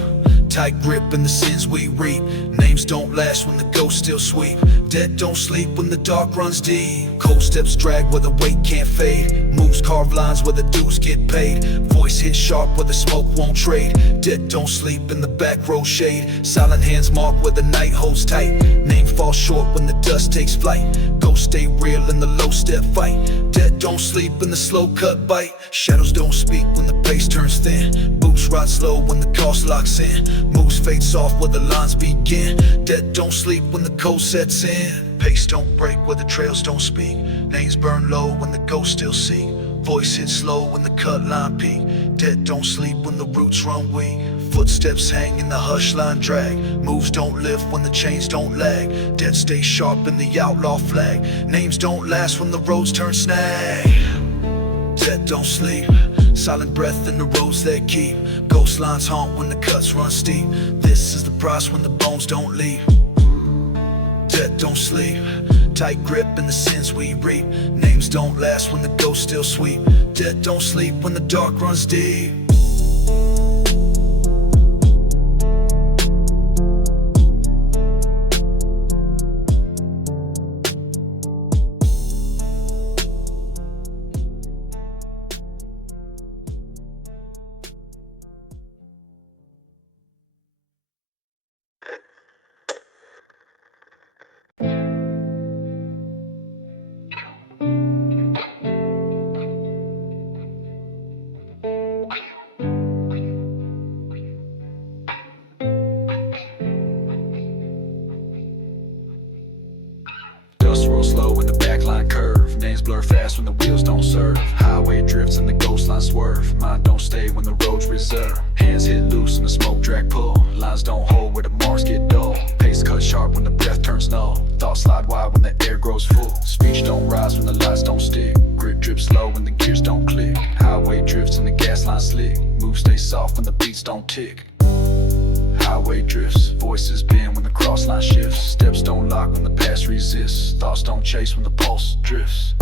Tight grip in the sins we reap. Names don't last when the ghosts still sweep. Dead don't sleep when the dark runs deep. Cold steps drag where the weight can't fade. Moves carve lines where the dues get paid. Voice hit sharp where the smoke won't trade. Dead don't sleep in the back row shade. Silent hands mark where the night holds tight. Name falls short when the dust takes flight. Ghosts stay real in the low step fight. Dead don't sleep in the slow cut bite. Shadows don't speak when the pace turns thin. Boots ride slow when the cost locks in. Moves fade soft where the lines begin. Dead don't sleep when the cold sets in. Pace don't break where the trails don't speak. Names burn low when the ghosts still seek. Voice hits slow when the cut line peak. Dead don't sleep when the roots run weak. Footsteps hang in the hush line drag. Moves don't lift when the chains don't lag. Dead stay sharp in the outlaw flag. Names don't last when the roads turn snag. Dead don't sleep. Silent breath in the roads that keep. Ghost lines haunt when the cuts run steep. This is the price when the bones don't leave. Dead don't sleep. Tight grip in the sins we reap. Names don't last when the ghosts still sweep. Dead don't sleep when the dark runs deep. Dust rolls slow when the backline curve. Names blur fast when the wheels don't serve. Highway drifts and the ghost line swerve. Mind don't stay when the road's reserved. Hands hit loose and the smoke drag pull. Lines don't hold where the marks get dull. Pace cut sharp when the breath turns null. Thoughts slide wide when the air grows full. Speech don't rise when the lights don't stick. Grip drips slow when the gears don't click. Highway drifts and the gas line slick. Moves stay soft when the beats don't tick. Highway drifts, voices bend when the cross line shifts. Steps don't lock when the past resists. Thoughts don't chase when the pulse drifts.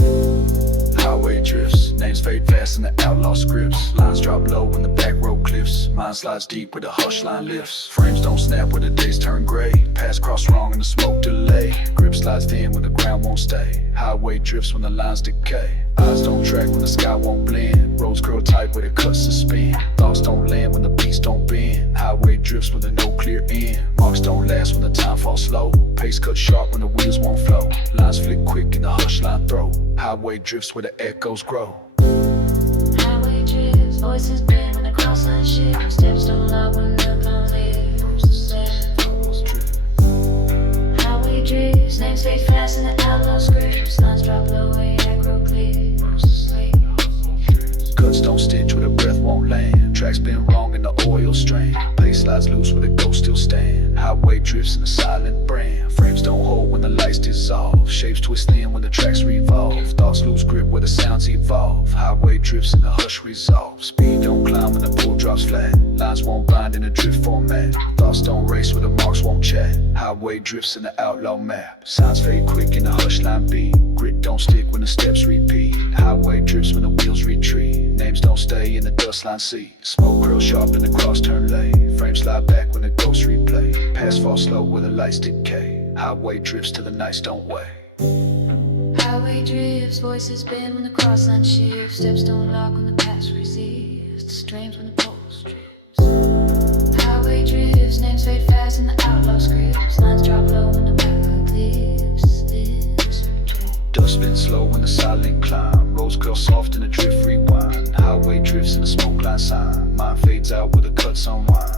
Highway drifts, names fade fast in the outlaw scripts. Lines drop low when the back road cliffs. Mind slides deep where the hush line lifts. Frames don't snap where the days turn gray. Paths cross wrong and the smoke delay. Grip slides thin when the ground won't stay. Highway drifts when the lines decay. Eyes don't track when the sky won't blend. Roads curl tight where the cuts suspend. Thoughts don't land when the beats don't bend. Highway drifts when there's no clear end. Marks don't last when the time falls slow. Pace cut sharp when the wheels won't flow. Lines flick quick in the hush line throw. Highway drifts where the echoes grow. Highway drifts, voices bend when the cross line shifts. Steps don't lock when the ground leaves. Highway drifts, names fade fast in the outlaw scripts. Lines drop low where the aggro clears. Cuts don't stitch where the breath won't land. Tracks been wrong and the oil strain. Pace slides loose where the ghosts still stand. Highway drifts in a silent brand. Frames don't hold when the lights dissolve. Shapes twist in when the tracks revolve. Thoughts lose grip where the sounds evolve. Highway drifts in the hush resolve. Speed don't climb when the pull drops flat. Lines won't bind in a drift format. Thoughts don't race where the marks won't chat. Highway drifts in the outlaw map. Sounds fade quick in the hush line beat. Grit don't stick when the steps repeat. Highway drifts when the wheels retreat. Names don't stay in the dust line seat. Smoke curl sharp in the cross turn lay. Frames slide back when the ghosts replay. Paths fall slow where the lights decay. Highway drifts till the nights don't weigh. Highway drifts, voices bend when the cross line shifts. Steps don't lock when the past resists. Streams when the pulse drifts. Highway drifts, names fade fast in the outlaw scripts. Lines drop low when the back cliffs. Dust spin slow when the silent climb. Roads curl soft in the drift rewind. Highway drifts in the smoke line sign. Mind fades out where the cuts unwind.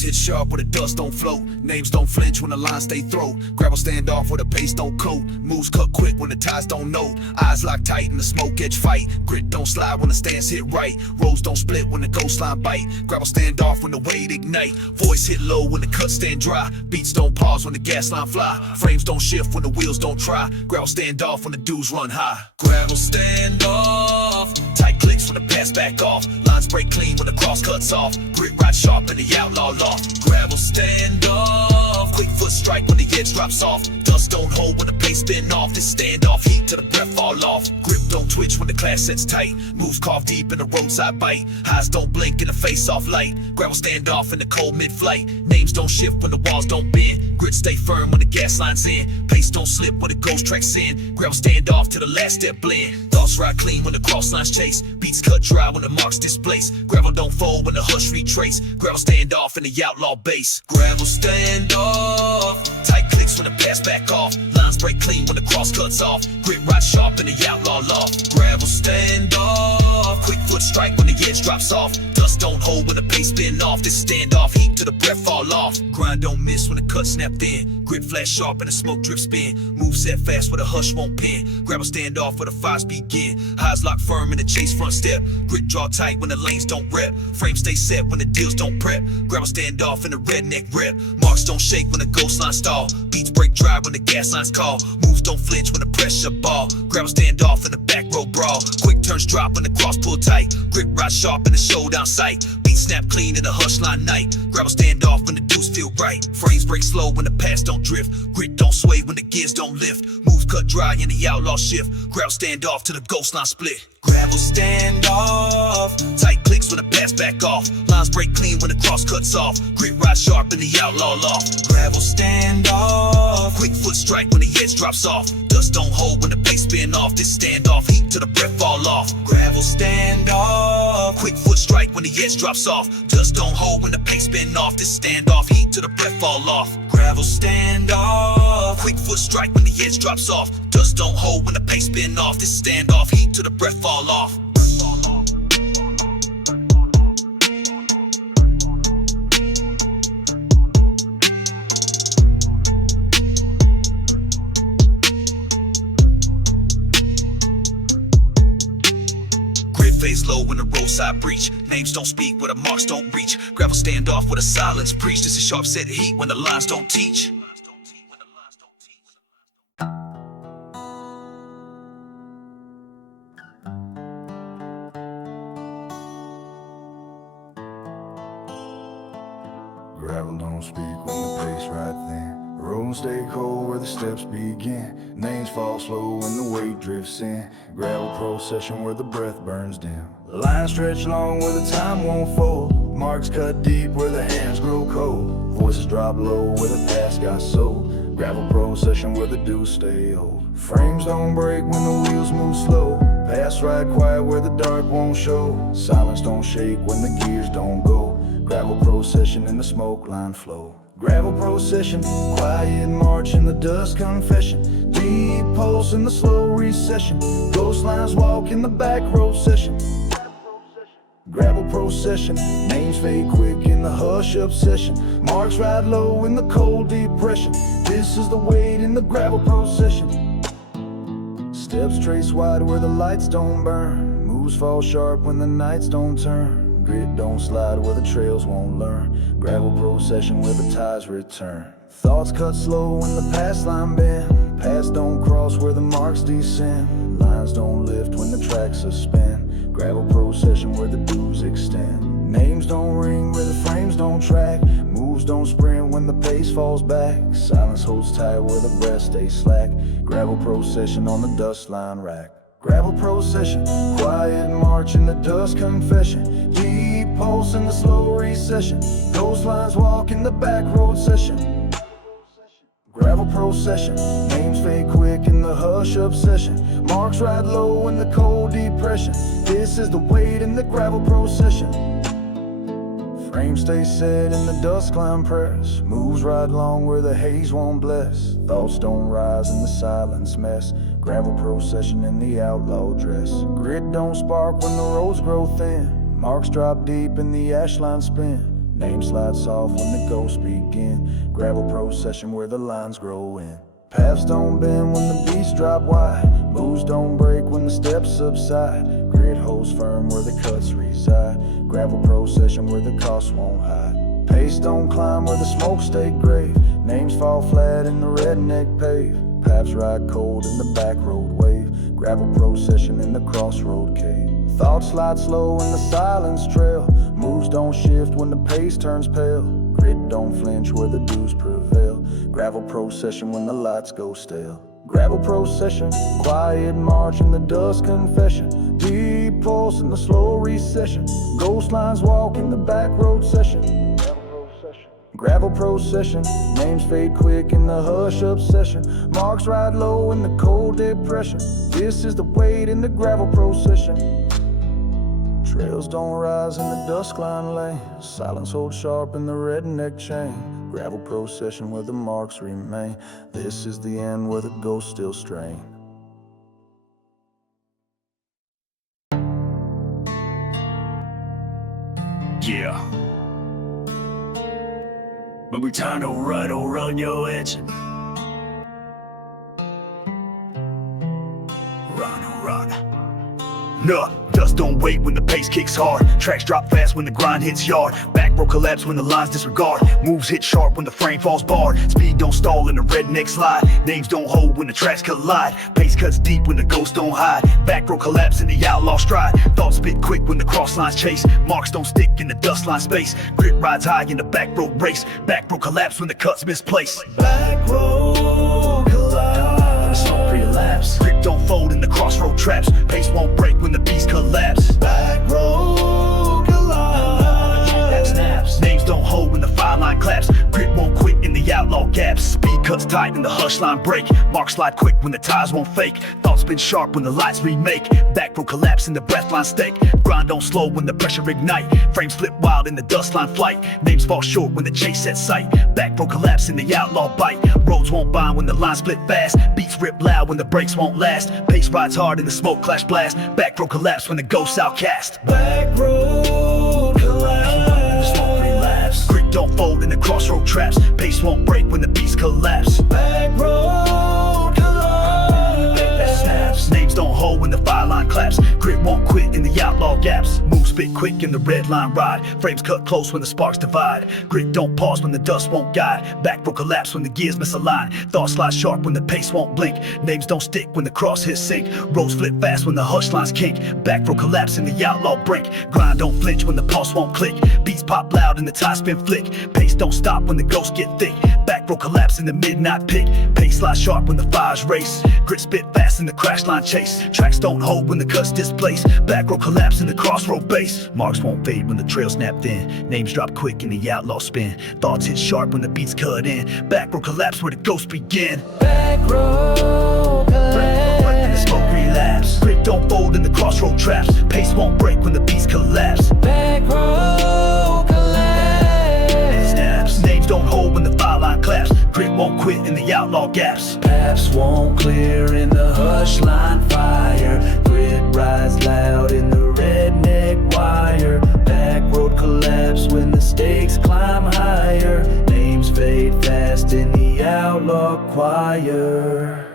Moves hit sharp where the dust don't float. Names don't flinch when the lines stay throat. Gravel stand off where the pace don't coat. Moves cut quick when the ties don't note. Eyes lock tight in the smoke edge fight. Grit don't slide when the stance hit right. Roads don't split when the ghost line bite. Gravel stand off when the weight ignite. Voice hit low when the cuts stand dry. Beats don't pause when the gas line fly. Frames don't shift when the wheels don't try. Gravel stand off when the dudes run high. Gravel stand off. Tight clicks when the pass back off. Lines break clean when the cross cuts off. Grit ride sharp in the outlaw loft. Gravel stand off. Quick foot strike when the edge drops off. Dust don't hold when the pace spin off. This stand off heat till the breath fall off. Grip don't twitch when the class sets tight. Moves carve deep in the roadside bite. Highs don't blink in the face off light. Gravel stand off in the cold mid-flight. Names don't shift when the walls don't bend. Grit stay firm when the gas line's in. Pace don't slip when the ghost tracks in. Gravel stand off till the last step blend. Thoughts ride clean when the cross lines chase. Beats cut dry when the marks displace. Gravel don't fold when the hush retrace. Gravel stand off in the outlaw base. Gravel stand off. Tight clicks when the pass back off. Lines break clean when the cross cuts off. Grit ride sharp in the outlaw loft. Gravel stand off. Quick foot strike when the edge drops off. Dust don't hold when the pace spin off. This stand off heat till the breath fall off. Grind don't miss when the cut snap thin. Grip flash sharp and the smoke drip spin. Move set fast where the hush won't pin. Gravel stand off where the fires begin. Highs lock firm in the chase front step. Grit draw tight when the lanes don't rep. Frame stay set when the deals don't prep. Gravel stand off in the redneck rep. Marks don't shake when the ghost line stall. Beats break dry when the gas lines call. Moves don't flinch when the pressure ball. Gravel stand off in the back row brawl. Quick turns drop when the cross pull tight. Grip ride sharp in the showdown sight. Beats snap clean in the hush line night. Gravel stand off when the deuce feel right. Frames break slow when the pass don't drift. Grit don't sway when the gears don't lift. Moves cut dry in the outlaw shift. Gravel stand off till the ghost line split. Gravel stand off. Tight clicks when the pass back off. Lines break clean when the cross cuts off. Grit ride sharp in the outlaw loft. Gravel stand off. Quick foot strike when the edge drops off. Dust don't hold when the pace spin off. This stand off heat till the breath fall off. Gravel stand off. Quick foot strike when the edge drops off. Dust don't hold when the pace spin off. This stand off heat till the breath fall off. Gravel stand off. Quick foot strike when the edge drops off. Dust don't hold when the pace spin off. This stand off heat till the breath fall off. Face low when the roadside breach. Names don't speak where the marks don't reach. Gravel stand off where the silence preach. This is sharp set heat when the lines don't teach. Gravel don't speak when the pace right thin. Roads stay cold where the steps begin. Names fall slow when the weight drifts in. Gravel procession where the breath burns dim. Lines stretch long where the time won't fold. Marks cut deep where the hands grow cold. Voices drop low where the past got sold. Gravel procession where the dews stay old. Frames don't break when the wheels move slow. Pass ride quiet where the dark won't show. Silence don't shake when the gears don't go. Gravel procession in the smoke line flow. Gravel procession, quiet march in the dust confession. Deep pulse in the slow recession. Ghost lines walk in the back road session. Gravel procession, names fade quick in the hush obsession. Marks ride low in the cold depression. This is the weight in the gravel procession. Steps trace wide where the lights don't burn. Moves fall sharp when the nights don't turn. Grit don't slide where the trails won't learn. Gravel procession where the ties return. Thoughts cut slow when the past line bend. Paths don't cross where the marks descend. Lines don't lift when the tracks suspend. Gravel procession where the dues extend. Names don't ring where the frames don't track. Moves don't sprint when the pace falls back. Silence holds tight where the breath stays slack. Gravel procession on the dust line rack. Gravel procession, quiet march in the dust confession. Deep pulse in the slow recession. Ghost lines walk in the back road session. Gravel procession, names fade quick in the hush obsession. Marks ride low in the cold depression. This is the weight in the gravel procession. Frames stay set in the dust climb press. Moves ride long where the haze won't bless. Thoughts don't rise in the silence mess. Gravel procession in the outlaw dress. Grit don't spark when the roads grow thin. Marks drop deep in the ash line spin. Name slides off when the ghosts begin. Gravel procession where the lines grow in. Paths don't bend when the beats drop wide. Moves don't break when the steps subside. Grid holds firm where the cuts reside. Gravel procession where the costs won't hide. Pace don't climb where the smoke stay grave. Names fall flat in the redneck pave. Paps ride cold in the back road wave. Gravel procession in the crossroad cave. Thoughts slide slow in the silence trail. Moves don't shift when the pace turns pale. Grit don't flinch where the dues prevail. Gravel procession when the lights go stale. Gravel procession, quiet march in the dust confession. Deep pulse in the slow recession. Ghost lines walk in the back road session. Gravel procession, names fade quick in the hush obsession. Marks ride low in the cold depression. This is the weight in the gravel procession. Trails don't rise in the dusk line lane. Silence holds sharp in the redneck chain. Gravel procession where the marks remain. This is the end where the ghosts still strain. Yeah. When we turn to right, oh run your engine. Run. No, dust don't wait when the pace kicks hard. Tracks drop fast when the grind hits yard. Back row collapse when the lines disregard. Moves hit sharp when the frame falls barred. Speed don't stall in the redneck slide. Names don't hold when the tracks collide. Pace cuts deep when the ghosts don't hide. Back row collapse in the outlaw stride. Thoughts spit quick when the cross lines chase. Marks don't stick in the dust line space. Grit rides high in the back road race. Back row collapse when the cuts misplaced. Back row collapse. Smoke relapse. Grip don't fold in the crossroad traps. Pace won't break when the beast collapse. Back row collapse. Snaps. Names don't hold when the fire line claps. Grit won't quit in the outlaw gaps. Speed cuts tight and the hush line break. Marks slide quick when the tires won't fake. Thoughts spin sharp when the lights remake. Back row collapse in the breath line stake. Grind don't slow when the pressure ignite. Frames flip wild in the dust line flight. Names fall short when the chase sets sight. Back row collapse in the outlaw bite. Roads won't bind when the lines split fast. Beats rip loud when the brakes won't last. Pace rides hard in the smoke clash blast. Back row collapse when the ghosts outcast. Back row collapse. Smoke relapse. Grit don't fold in the crossroad traps. Pace won't break when the beats collapse. Back row collapse. Snaps. Names don't hold when the fire line claps. Grit won't quit in the outlaw gaps. Moves spit quick in the red line ride. Frames cut close when the sparks divide. Grit don't pause when the dust won't guide. Back row collapse when the gears misalign. Thoughts slide sharp when the pace won't blink. Names don't stick when the cross hits sink. Roads flip fast when the hush lines kink. Back row collapse in the outlaw brink. Grind don't flinch when the pulse won't click. Beats pop loud and the tires spin flick. Pace don't stop when the ghosts get thick. Back row collapse in the midnight pick. Pace slide sharp when the fires race. Grit spit fast in the crash line chase. Tracks don't hold when the cuts displace. Back row collapse in the crossroad base. Marks won't fade when the trail snap thin. Names drop quick in the outlaw spin. Thoughts hit sharp when the beats cut in. Back row collapse where the ghosts begin. Back row collapse. When the smoke relapse. Grit don't fold in the crossroad traps. Pace won't break when the beats collapse. Back row collapse. Snaps. Names don't hold when the fire line claps. Grit won't quit in the outlaw gaps. Paths won't clear in the hush line fire. Grit rides loud in the redneck wire. Back road collapse when the stakes climb higher. Names fade fast in the outlaw choir.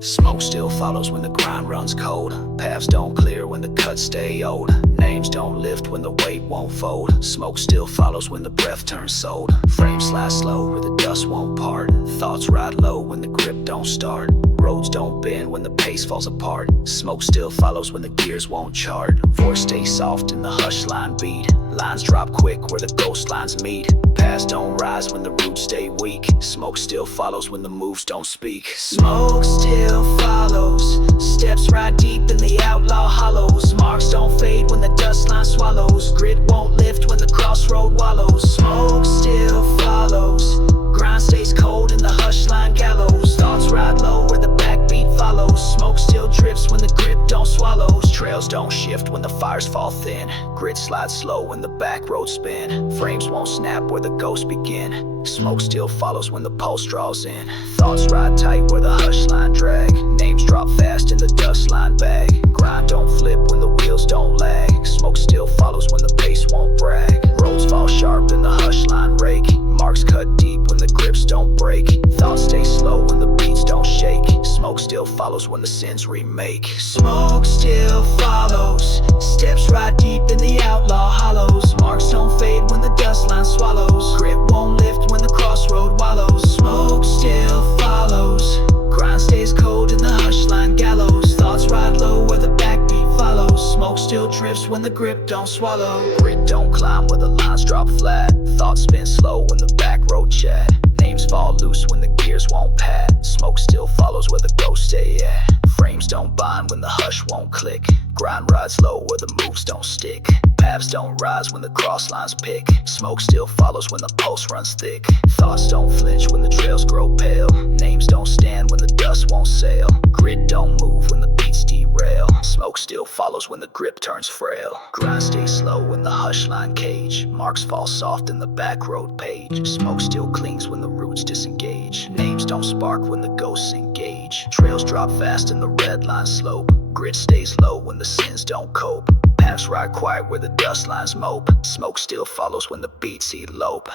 Smoke still follows when the grind runs cold. Paths don't clear when the cuts stay old. Names don't lift when the weight won't fold. Smoke still follows when the breath turns sold. Frames slide slow where the dust won't part. Thoughts ride low when the grip don't start. Roads don't bend when the pace falls apart. Smoke still follows when the gears won't chart. Voice stays soft in the hush line beat. Lines drop quick where the ghost lines meet. Paths don't rise when the roots stay weak. Smoke still follows when the moves don't speak. Smoke still follows. Steps ride deep in the outlaw hollows. Marks don't fade when the dust line swallows. Grit won't lift when the crossroad wallows. Smoke still follows. Grind stays cold in the hush line gallows. Thoughts ride low where the backbeat follows. Smoke still drips when the grip don't swallow. Trails don't shift when the fires fall thin. Grit slides slow when the back road spin. Frames won't snap where the ghosts begin. Smoke still follows when the pulse draws in. Thoughts ride tight where the hush line drag. Names drop fast in the dust line bag. Grind don't flip when the wheels don't lag. Smoke still follows when the pace won't brag. Roads fall sharp in the hush line rake. Marks cut deep when the grips don't break. Thoughts stay slow when the beats don't shake. Smoke still follows when the sins remake. Smoke still follows. Steps ride deep in the outlaw hollows. Marks don't fade when the dust line swallows. Grit won't lift when the crossroad wallows. Smoke still follows. Grind stays cold in the hush line gallows. Thoughts ride low where the backbeat follows. Smoke still drifts when the grip don't swallow. Grit don't climb where the lines drop flat. Thoughts spin slow when the back road chat. Names fall loose when the gears won't pad. Smoke still follows where the ghosts stay at. Frames don't bind when the hush won't click. Grind rides low where the moves don't stick. Paths don't rise when the cross lines pick. Smoke still follows when the pulse runs thick. Thoughts don't flinch when the trails grow pale. Names don't stand when the dust won't sail. Grit don't move when the beats derail. Smoke still follows when the grip turns frail. Grind stays slow when the hush line cage. Marks fall soft in the back road page. Smoke still clings when the roots disengage. Names don't spark when the ghosts engage. Trails drop fast in the red line slope. Grit stays low when the sins don't cope. Paths ride quiet where the dust lines mope. Smoke still follows when the beats elope.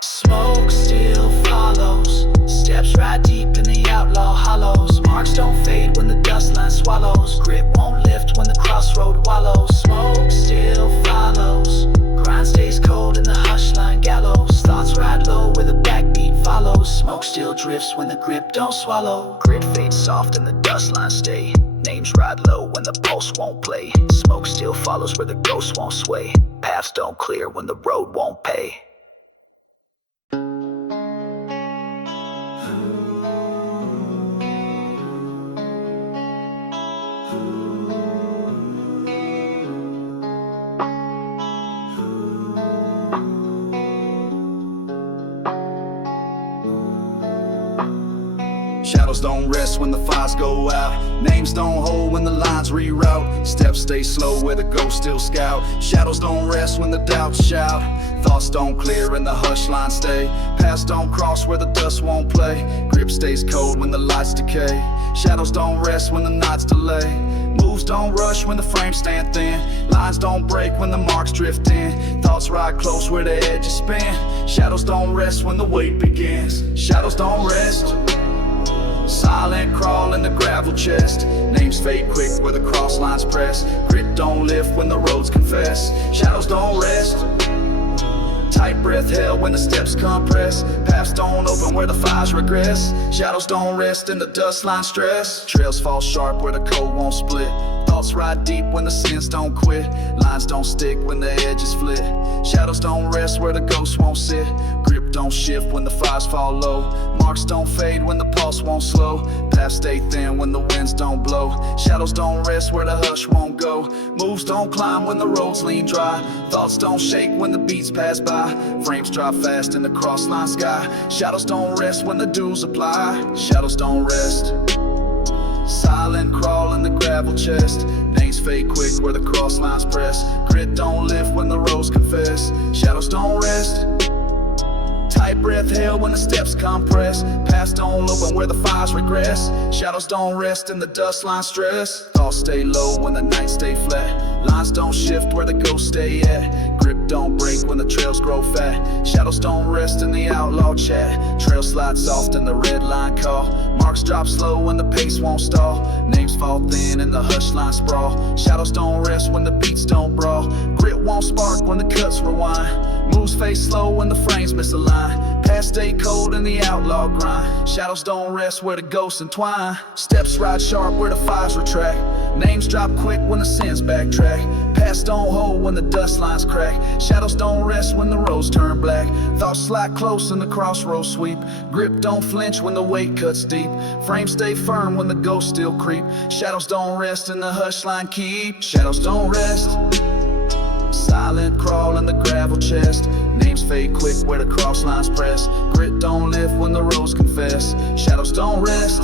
Smoke still follows. Steps ride deep in the outlaw hollows. Marks don't fade when the dust line swallows. Grit won't lift when the crossroad wallows. Smoke still follows. Grind stays cold in the hush line gallows. Thoughts ride low where the backbeat follows. Smoke still drifts when the grip don't swallow. Grit fades soft and the dust lines stay. Names ride low when the pulse won't play. Smoke still follows where the ghosts won't sway. Paths don't clear when the road won't pay. Shadows don't rest when the fires go out. Names don't hold when the lines reroute. Steps stay slow where the ghosts still scout. Shadows don't rest when the doubts shout. Thoughts don't clear and the hush lines stay. Paths don't cross where the dust won't play. Grip stays cold when the lights decay. Shadows don't rest when the nights delay. Moves don't rush when the frames stand thin. Lines don't break when the marks drift in. Thoughts ride close where the edges spin. Shadows don't rest when the weight begins. Shadows don't rest. Silent crawl in the gravel chest. Names fade quick where the cross lines press. Grit don't lift when the roads confess. Shadows don't rest. Tight breath held when the steps compress. Paths don't open where the fires regress. Shadows don't rest in the dust line stress. Trails fall sharp where the code won't split. Thoughts ride deep when the sins don't quit. Lines don't stick when the edges flit. Shadows don't rest where the ghosts won't sit. Grip don't shift when the fires fall low. Marks don't fade when the pulse won't slow. Paths stay thin when the winds don't blow. Shadows don't rest where the hush won't go. Moves don't climb when the roads lean dry. Thoughts don't shake when the beats pass by. Frames drop fast in the cross line sky. Shadows don't rest when the dues apply. Shadows don't rest. Silent crawl in the gravel chest. Names fade quick where the cross lines press. Grit don't lift when the roads confess. Shadows don't rest. Tight breath held when the steps compress. Paths don't open where the fires regress. Shadows don't rest in the dust line stress. Thoughts stay low when the nights stay flat. Lines don't shift where the ghosts stay at. Grip don't break when the trails grow fat. Shadows don't rest in the outlaw chat. Trails slide soft in the red line call. Marks drop slow when the pace won't stall. Names fall thin and the hush line sprawl. Shadows don't rest when the beats don't brawl. Grit won't spark when the cuts rewind. Moves face slow when the frames misalign. Paths stay cold in the outlaw grind. Shadows don't rest where the ghosts entwine. Steps ride sharp where the fires retract. Names drop quick when the sins backtrack. Paths don't hold when the dust lines crack. Shadows don't rest when the roads turn black. Thoughts slide close in the crossroads sweep. Grip don't flinch when the weight cuts deep. Frames stay firm when the ghosts still creep. Shadows don't rest and the hush line keep. Shadows don't rest. Silent crawl in the gravel chest. Names fade quick where the cross lines press. Grit don't lift when the roads confess. Shadows don't rest.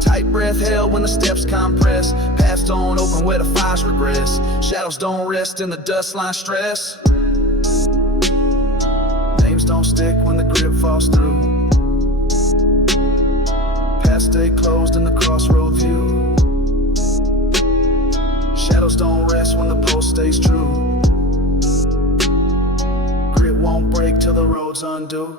Tight Tight breath held when the steps compress. Paths don't open where the fires regress. Shadows don't rest in the dust line stress. Names don't stick when the grip falls through. Paths stay closed in the crossroad view. Shadows don't rest when the post stays true. Grit won't break till the roads undo.